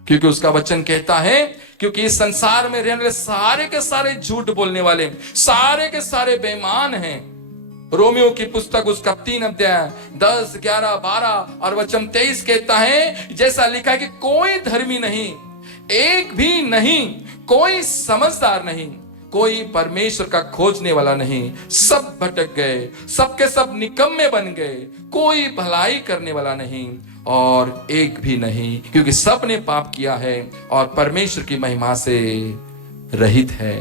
क्योंकि उसका वचन कहता है, क्योंकि इस संसार में रहने वाले सारे के सारे झूठ बोलने वाले, सारे के सारे बेईमान हैं। रोमियो की पुस्तक उसका 3 अध्याय 10, 11, 12 और वचन 23 कहता है, जैसा लिखा है कि कोई धर्मी नहीं, एक भी नहीं, कोई समझदार नहीं, कोई परमेश्वर का खोजने वाला नहीं, सब भटक गए, सबके सब निकम्मे बन गए, कोई भलाई करने वाला नहीं और एक भी नहीं, क्योंकि सब ने पाप किया है और परमेश्वर की महिमा से रहित है।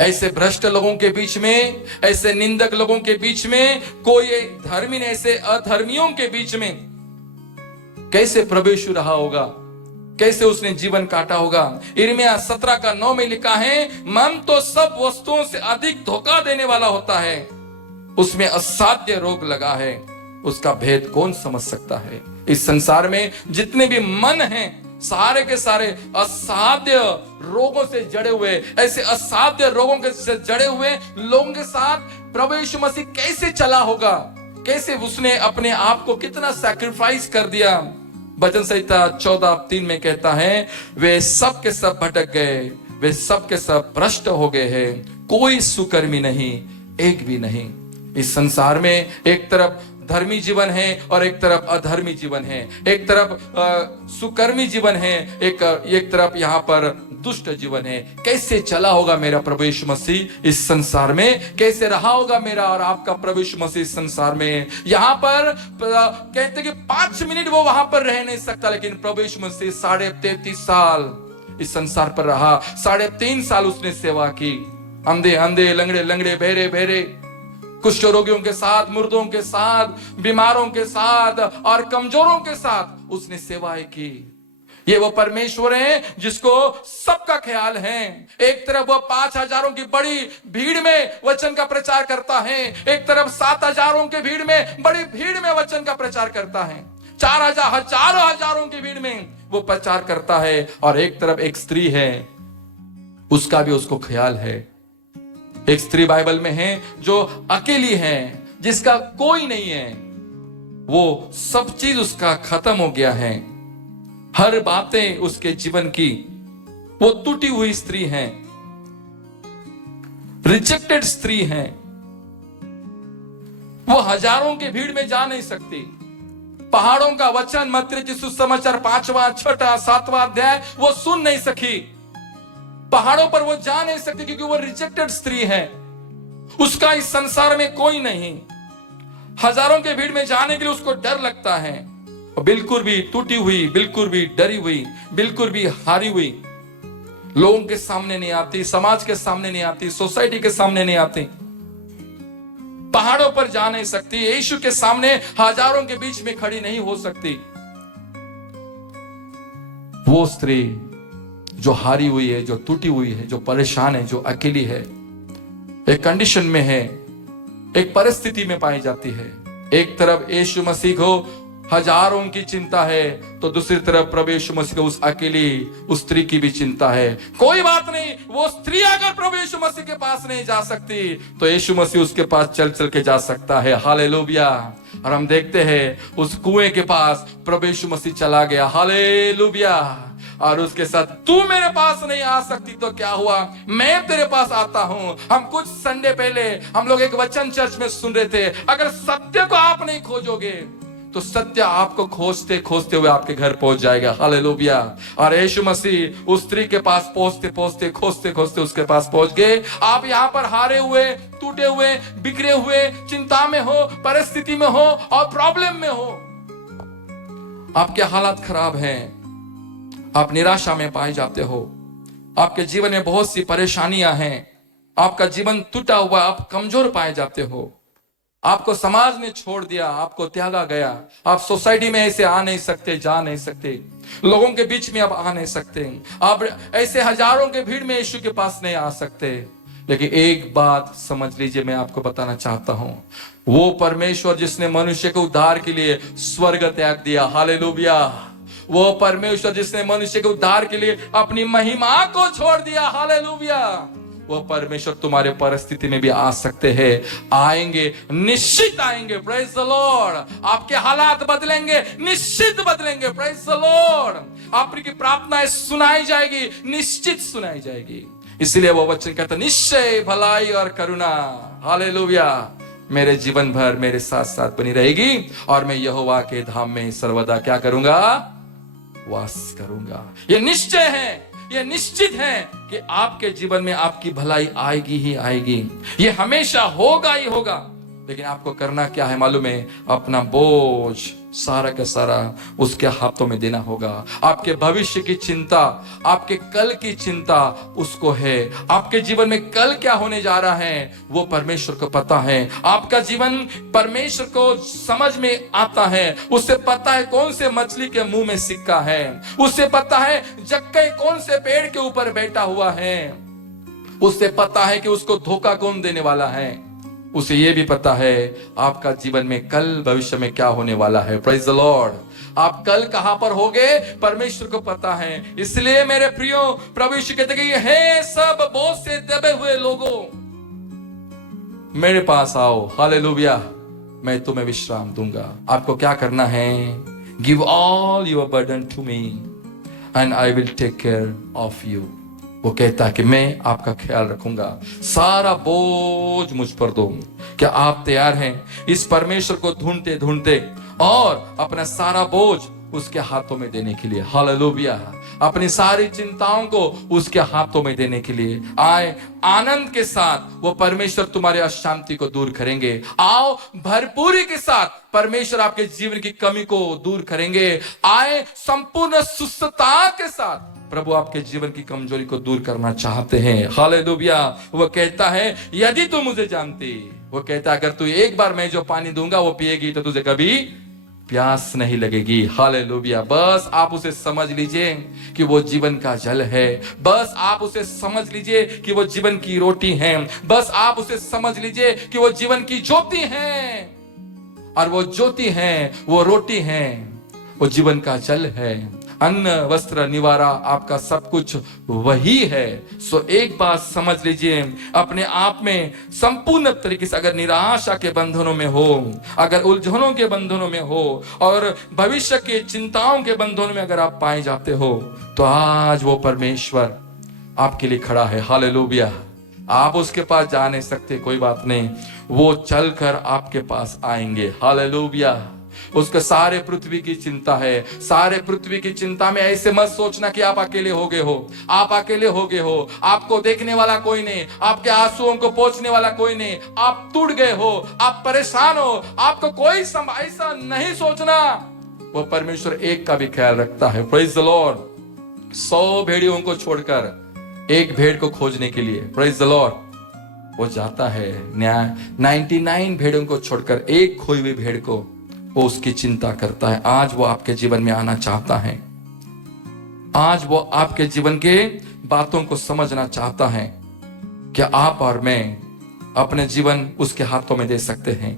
ऐसे भ्रष्ट लोगों के बीच में, ऐसे निंदक लोगों के बीच में, कोई धर्मी ने ऐसे अधर्मियों के बीच में कैसे प्रवेश रहा होगा, कैसे उसने जीवन काटा होगा। यिर्मयाह 17:9 में लिखा है, मन तो सब वस्तुओं से अधिक धोखा देने वाला होता है, उसमें असाध्य रोग लगा है, उसका भेद कौन समझ सकता है। इस संसार में जितने भी मन हैं, सारे के सारे असाध्य रोगों से जड़े हुए, ऐसे असाध्य रोगों के से जड़े हुए लोगों के साथ प्रभु यीशु मसीह कैसे चला होगा, कैसे उसने अपने आप को कितना सैक्रिफाइस कर दिया। भजन संहिता 14:3 में कहता है, वे सब के सब भटक गए, वे सब के सब भ्रष्ट हो गए हैं, कोई सुकर्मी नहीं, एक भी नहीं। इस संसार में एक तरफ धर्मी जीवन है और एक तरफ अधर्मी जीवन है, एक तरफ सुकर्मी जीवन है, एक तरफ यहाँ पर दुष्ट जीवन है। कैसे चला होगा मेरा प्रभु यीशु मसीह इस संसार में, कैसे रहा होगा मेरा और आपका प्रभु यीशु मसीह इस संसार में। यहाँ पर कहते कि 5 मिनट वो वहां पर रह नहीं सकता, लेकिन प्रभु यीशु मसीह 33.5 साल इस संसार पर रहा, 3.5 साल उसने सेवा की। अंधे अंधे, लंगड़े लंगड़े, बहरे बहरे, कुष्ठ रोगियों के साथ, मुर्दों के साथ, बीमारों के साथ और कमजोरों के साथ उसने सेवाएं की। ये वो परमेश्वर है जिसको सबका ख्याल है। एक तरफ वो 5,000 की बड़ी भीड़ में वचन का प्रचार करता है, एक तरफ 7,000 की भीड़ में, बड़ी भीड़ में वचन का प्रचार करता है, 4,000 हजारों की भीड़ में वो प्रचार करता है, और एक तरफ एक स्त्री है, उसका भी उसको ख्याल है। एक स्त्री बाइबल में है जो अकेली है, जिसका कोई नहीं है, वो सब चीज उसका खत्म हो गया है, हर बातें उसके जीवन की, वो टूटी हुई स्त्री है, रिजेक्टेड स्त्री है। वो हजारों की भीड़ में जा नहीं सकती। पहाड़ों का वचन मत्ती रचित सुसमाचार 5वां 6वां 7वां अध्याय वो सुन नहीं सकी। पहाड़ों पर वो जा नहीं सकती क्योंकि वो रिजेक्टेड स्त्री है, उसका इस संसार में कोई नहीं। हजारों के भीड़ में जाने के लिए उसको डर लगता है, बिल्कुल भी टूटी हुई, बिल्कुल भी डरी हुई, बिल्कुल भी हारी हुई, लोगों के सामने नहीं आती, समाज के सामने नहीं आती, सोसाइटी के सामने नहीं आती, पहाड़ों पर जा नहीं सकती, यीशु के सामने हजारों के बीच में खड़ी नहीं हो सकती। वो स्त्री जो हारी हुई है, जो टूटी हुई है, जो परेशान है, जो अकेली है, एक कंडीशन में है, एक परिस्थिति में पाई जाती है। एक तरफ यीशु मसीह को हजारों की चिंता है, तो दूसरी तरफ प्रभु यीशु मसीह को उस अकेली उस स्त्री की भी चिंता है। कोई बात नहीं, वो स्त्री अगर प्रभु यीशु मसीह के पास नहीं जा सकती तो यीशु मसीह उसके पास चल चल के जा सकता है। हालेलुया। और हम देखते हैं उस कुएं के पास प्रभु यीशु मसीह चला गया। हालेलुया। और उसके साथ, तू मेरे पास नहीं आ सकती तो क्या हुआ, मैं तेरे पास आता हूं। हम कुछ संडे पहले हम लोग एक वचन चर्च में सुन रहे थे, अगर सत्य को आप नहीं खोजोगे तो सत्य आपको खोजते खोजते हुए आपके घर पहुंच जाएगा। हालेलुया। और यीशु मसीह उस स्त्री के पास पहुंचते पहुंचते, खोजते खोजते उसके पास पहुंच गए। आप यहां पर हारे हुए, टूटे हुए, बिखरे हुए, चिंता में हो, परिस्थिति में हो और प्रॉब्लम में हो, आपके हालात खराब हैं, आप निराशा में पाए जाते हो, आपके जीवन में बहुत सी परेशानियां हैं, आपका जीवन टूटा हुआ, आप कमजोर पाए जाते हो, आपको समाज ने छोड़ दिया, आपको त्यागा गया, आप सोसाइटी में ऐसे आ नहीं सकते, जा नहीं सकते, लोगों के बीच में आप आ नहीं सकते, आप ऐसे हजारों के भीड़ में यीशु के पास नहीं आ सकते। लेकिन एक बात समझ लीजिए, मैं आपको बताना चाहता हूं, वो परमेश्वर जिसने मनुष्य को उद्धार के लिए स्वर्ग त्याग दिया, हालेलुया, वो परमेश्वर जिसने मनुष्य के उद्धार के लिए अपनी महिमा को छोड़ दिया, हालेलुया, वो परमेश्वर तुम्हारे परिस्थिति में भी आ सकते हैं, आएंगे, निश्चित आएंगे। Praise the Lord. आपके हालात बदलेंगे, निश्चित बदलेंगे। Praise the Lord. आपकी प्रार्थनाएं सुनाई जाएगी, निश्चित सुनाई जाएगी। इसलिए वो वचन कहता, निश्चय भलाई और करुणा, हालेलुया, मेरे जीवन भर मेरे साथ साथ बनी रहेगी और मैं यहोवा के धाम में सर्वदा क्या करूंगा, वास करूंगा। ये निश्चय है, ये निश्चित है कि आपके जीवन में आपकी भलाई आएगी ही आएगी, ये हमेशा होगा ही होगा। लेकिन आपको करना क्या है मालूम है, अपना बोझ सारा का सारा उसके हाथों में देना होगा। आपके भविष्य की चिंता, आपके कल की चिंता उसको है। आपके जीवन में कल क्या होने जा रहा है वो परमेश्वर को पता है। आपका जीवन परमेश्वर को समझ में आता है। उससे पता है कौन से मछली के मुंह में सिक्का है, उससे पता है जक्कई कौन से पेड़ के ऊपर बैठा हुआ है, उससे पता है कि उसको धोखा कौन देने वाला है, उसे यह भी पता है आपका जीवन में कल भविष्य में क्या होने वाला है। Praise the Lord. आप कल कहां पर होगे परमेश्वर को पता है। इसलिए मेरे प्रियो, प्रभु यीशु कहते हैं, हे सब बोझ से दबे हुए लोगों, मेरे पास आओ, हालेलुया, मैं तुम्हें विश्राम दूंगा। आपको क्या करना है, give all your burden to me and I will take care of you. वो कहता है कि मैं आपका ख्याल रखूंगा, सारा बोझ मुझ पर दो। क्या आप तैयार हैं इस परमेश्वर को ढूंढते ढूंढते और अपना सारा बोझ उसके हाथों में देने के लिए, हालेलुया, अपनी सारी चिंताओं को उसके हाथों में देने के लिए आए। आनंद के साथ वो परमेश्वर तुम्हारे अशांति को दूर करेंगे। आओ भरपूरी के साथ परमेश्वर आपके जीवन की कमी को दूर करेंगे। आए संपूर्ण सुस्तता के साथ प्रभु आपके जीवन की कमजोरी को दूर करना चाहते हैं। हालेलुया। वो कहता है, यदि तू मुझे जानती, वो कहता है अगर तू एक बार मैं जो पानी दूंगा वो पिएगी तो तुझे कभी प्यास नहीं लगेगी। हालेलुया। बस आप उसे समझ लीजिए कि वो जीवन का जल है। बस आप उसे समझ लीजिए कि वो जीवन की रोटी है। बस आप उसे समझ लीजिए कि वो जीवन की ज्योति है। और वो ज्योति है, वो रोटी है, वो जीवन का जल है। अन्न वस्त्र निवारा आपका सब कुछ वही है। सो एक बात समझ लीजिए, अपने आप में संपूर्ण तरीके से अगर निराशा के बंधनों में हो, अगर उलझनों के बंधनों में हो और भविष्य के चिंताओं के बंधनों में अगर आप पाए जाते हो, तो आज वो परमेश्वर आपके लिए खड़ा है। हालेलुया। आप उसके पास जा नहीं सकते, कोई बात नहीं, वो चलकर आपके पास आएंगे। हालेलुया। उसके सारे पृथ्वी की चिंता है। सारे पृथ्वी की चिंता में ऐसे मत सोचना कि आप अकेले हो गए हो। आप अकेले हो गए हो, आपको देखने वाला कोई नहीं, आपके आंसुओं को पोंछने वाला कोई नहीं, आप टूट गए हो, आप परेशान हो, आपको कोई ऐसा नहीं सोचना। वो परमेश्वर एक का भी ख्याल रखता है। Praise the Lord. 100 भेड़ियों को छोड़कर एक भेड़ को खोजने के लिए, प्रेज द लॉर्ड, वो जाता है। 99 भेड़ों को छोड़कर एक खोई हुई भेड़ को वो उसकी चिंता करता है। आज वो आपके जीवन में आना चाहता है। आज वो आपके जीवन के बातों को समझना चाहता है। क्या आप और मैं अपने जीवन उसके हाथों में दे सकते हैं?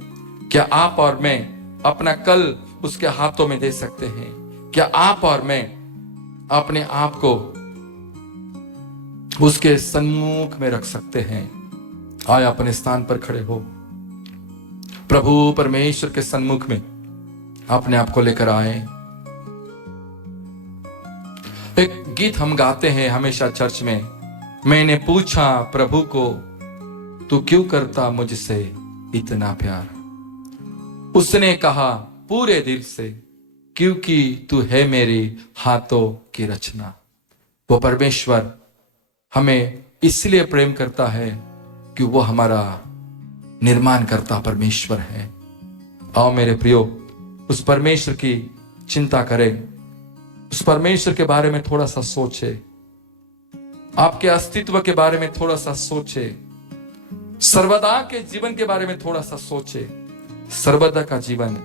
क्या आप और मैं अपना कल उसके हाथों में दे सकते हैं? क्या आप और मैं अपने आप को उसके सन्मुख में रख सकते हैं? आए अपने स्थान पर खड़े हो, प्रभु परमेश्वर के सन्मुख में अपने आप को लेकर आए। एक गीत हम गाते हैं हमेशा चर्च में, मैंने पूछा प्रभु को, तू क्यों करता मुझसे इतना प्यार? उसने कहा पूरे दिल से, क्योंकि तू है मेरे हाथों की रचना। वो परमेश्वर हमें इसलिए प्रेम करता है कि वो हमारा निर्माण करता परमेश्वर है। आओ मेरे प्रियो, उस परमेश्वर की चिंता करें, उस परमेश्वर के बारे में थोड़ा सा सोचे, आपके अस्तित्व के बारे में थोड़ा सा सोचे, सर्वदा के जीवन के बारे में थोड़ा सा सोचे। सर्वदा का जीवन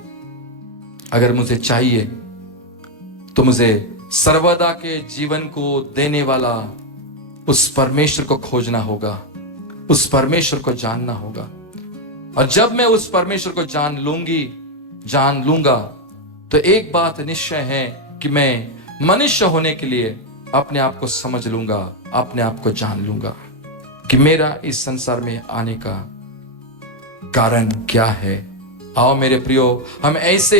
अगर मुझे चाहिए तो मुझे सर्वदा के जीवन को देने वाला उस परमेश्वर को खोजना होगा, उस परमेश्वर को जानना होगा। और जब मैं उस परमेश्वर को जान लूंगा, तो एक बात निश्चय है कि मैं मनुष्य होने के लिए अपने आप को समझ लूंगा, अपने आप को जान लूंगा कि मेरा इस संसार में आने का कारण क्या है। आओ मेरे प्रियो, हम ऐसे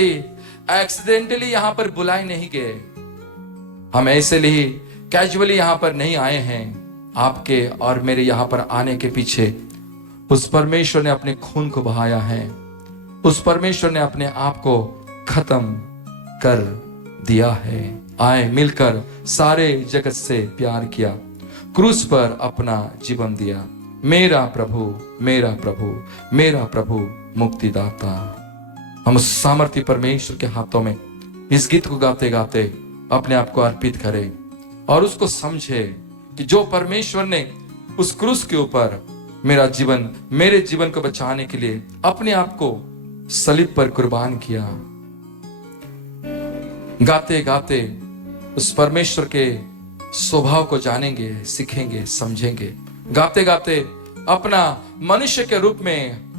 एक्सीडेंटली यहां पर बुलाए नहीं गए, हम ऐसे ही कैजुअली यहां पर नहीं आए हैं। आपके और मेरे यहां पर आने के पीछे उस परमेश्वर ने अपने खून को बहाया है। उस परमेश्वर ने अपने आप को खत्म कर दिया है। आए मिलकर सारे जगत से प्यार किया, क्रूस पर अपना जीवन दिया। मेरा प्रभु, मेरा प्रभु, मेरा प्रभु मुक्तिदाता। हम उस सामर्थ्य परमेश्वर के हाथों में इस गीत को गाते गाते अपने आप को अर्पित करें और उसको समझे कि जो परमेश्वर ने उस क्रूस के ऊपर मेरे जीवन को बचाने के लिए अपने आप को सलीब पर कुर्बान किया। गाते गाते उस परमेश्वर के स्वभाव को जानेंगे, सीखेंगे, समझेंगे। गाते गाते अपना मनुष्य के रूप में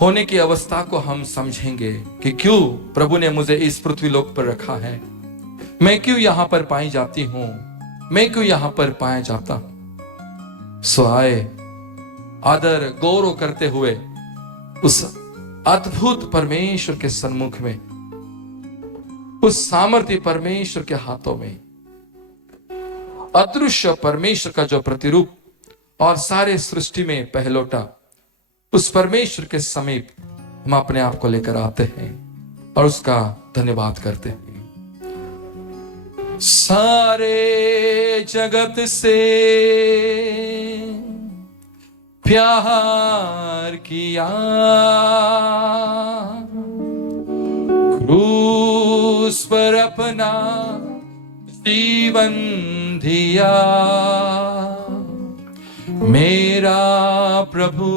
होने की अवस्था को हम समझेंगे कि क्यों प्रभु ने मुझे इस पृथ्वी लोक पर रखा है, मैं क्यों यहां पर पाई जाती हूं, मैं क्यों यहां पर पाया जाता हूं। सो आए आदर गौरव करते हुए उस अद्भुत परमेश्वर के सन्मुख में, उस सामर्थ्य परमेश्वर के हाथों में, अदृश्य परमेश्वर का जो प्रतिरूप और सारे सृष्टि में पहलोटा, उस परमेश्वर के समीप हम अपने आप को लेकर आते हैं और उसका धन्यवाद करते हैं। सारे जगत से प्यार किया, क्रूस पर अपना जीवन दिया। मेरा प्रभु,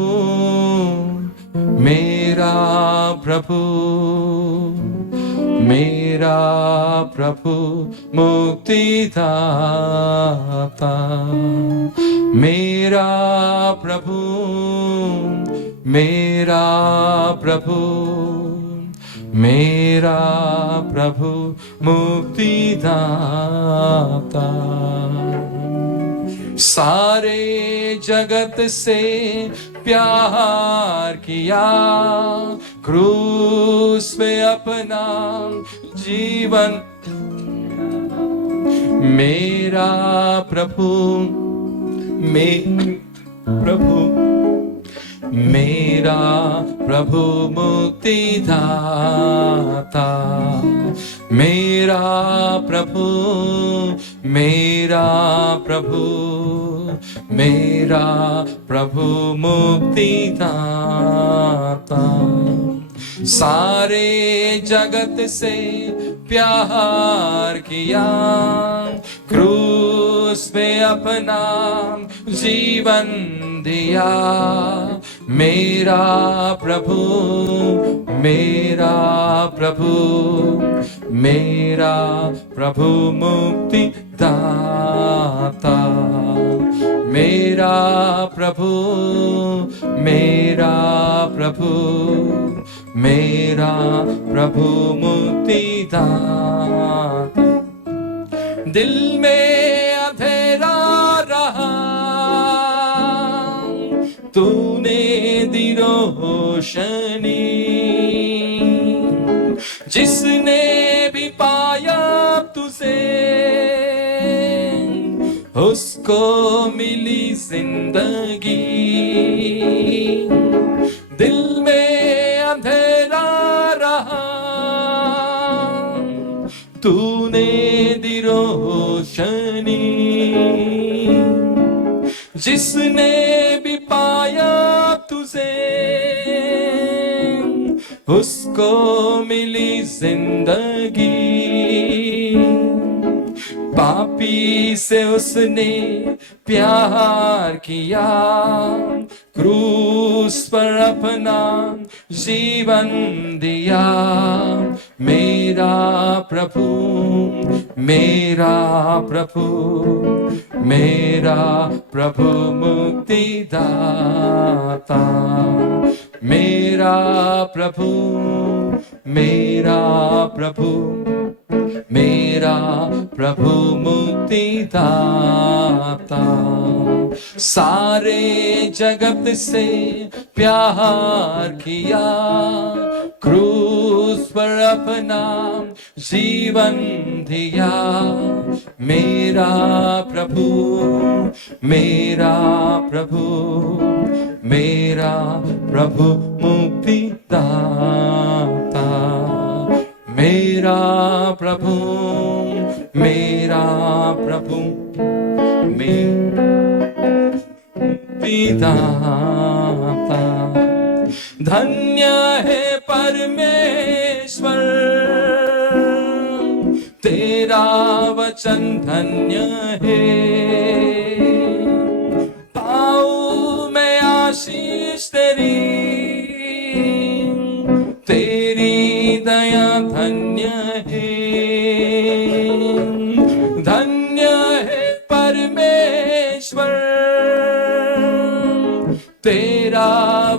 मेरा प्रभु, मेरा प्रभु मुक्तिदाता। मेरा प्रभु, मेरा प्रभु, मेरा प्रभु मुक्तिदाता। सारे जगत से प्यार किया, क्रूस पे अपना जीवन। मेरा प्रभु, मेरा प्रभु मुक्तिदाता। मेरा प्रभु, मेरा प्रभु, मेरा प्रभु मुक्तिदाता। सारे जगत से प्यार किया, क्रूस पे अपना जीवन दिया। मेरा प्रभु, मेरा प्रभु, मेरा प्रभु मुक्तिदाता। मेरा प्रभु, मेरा प्रभु, मेरा प्रभु मुक्तिदाता। दिल में अंधेरा रहा, तूने दी रोशनी। जिसने भी पाया तुझे, उसको मिली जिंदगी। दिल में अंधेरा रहा, तूने दी रोशनी। जिसने भी पाया तुझे, उसको मिली जिंदगी। पापी से उसने प्यार किया, क्रूस पर अपना जीवन दिया। मेरा प्रभु, मेरा प्रभु, मेरा प्रभु मुक्तिदाता। मेरा प्रभु, मेरा प्रभु, मेरा प्रभु मुक्तिदाता। सारे जगत से प्यार किया, क्रूस पर अपना जीवन दिया। मेरा प्रभु, मेरा प्रभु, मेरा प्रभु मुक्तिदाता। मेरा प्रभु, मेरा प्रभु, मुक्तिदाता। धन्य है परमेश्वर, तेरा वचन धन्य है। पाऊं मैं आशीष तेरी, तेरी दया धन्य है। धन्य है परमेश्वर, तेरा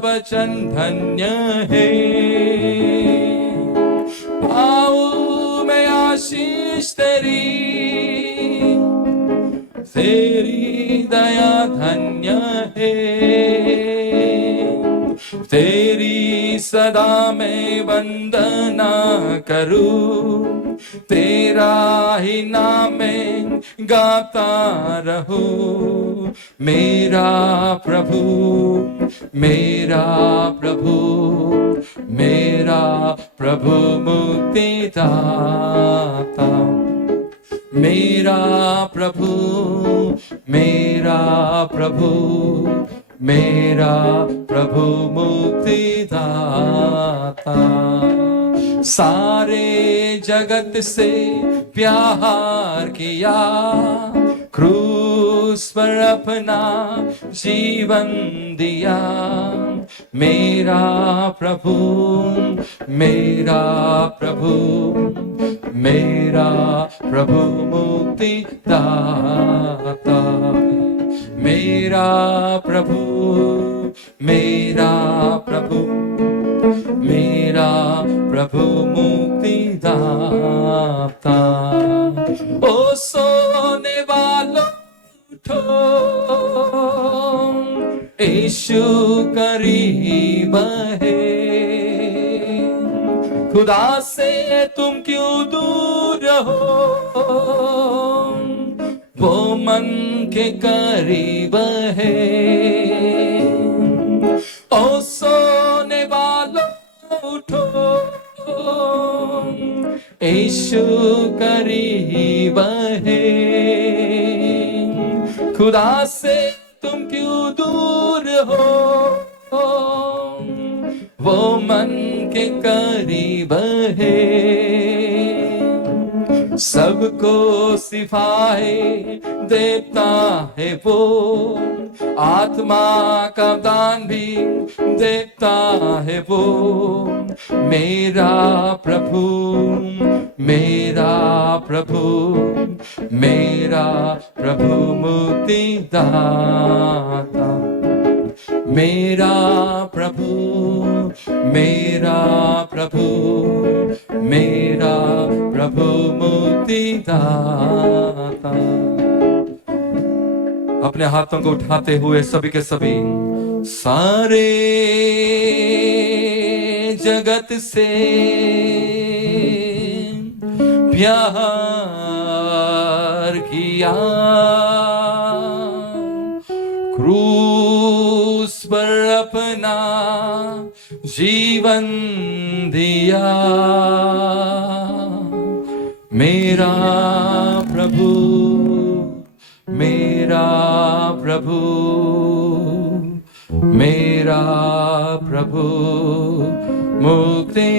वचन धन्य है। पाऊं मैं आशीष तेरी, तेरी दया धन्य है। तेरी सदा मैं वंदना करूं, तेरा ही नाम मैं गाता रहूं। मेरा प्रभु, मेरा प्रभु, मेरा प्रभु मुक्तिदाता। मेरा प्रभु, मेरा प्रभु, मेरा प्रभु मुक्तिदाता। सारे जगत से प्यार किया, क्रूस पर अपना जीवन दिया। मेरा प्रभु, मेरा प्रभु, मेरा प्रभु मुक्तिदाता। मेरा प्रभु, मेरा प्रभु, मेरा प्रभु मुक्तिदाता। ओ सोने वालों उठो, यीशु करीब है। खुदा से तुम क्यों दूर हो, वो मन के करीब है। ओ सोने वालों उठो, यीशु करीब है। खुदा से तुम क्यों दूर हो, वो मन के करीब है। सबको सिफाए देता है वो, आत्मा का दान भी देता है वो। मेरा प्रभु, मेरा प्रभु, मेरा प्रभु मुक्तिदाता। मेरा प्रभु, मेरा प्रभु, मेरा प्रभु मुक्तिदाता। अपने हाथों को उठाते हुए सभी के सभी, सारे जगत से प्यार किया, क्रूस पर अपना जीवन दिया। मेरा प्रभु, मेरा प्रभु, मेरा प्रभु मुक्ति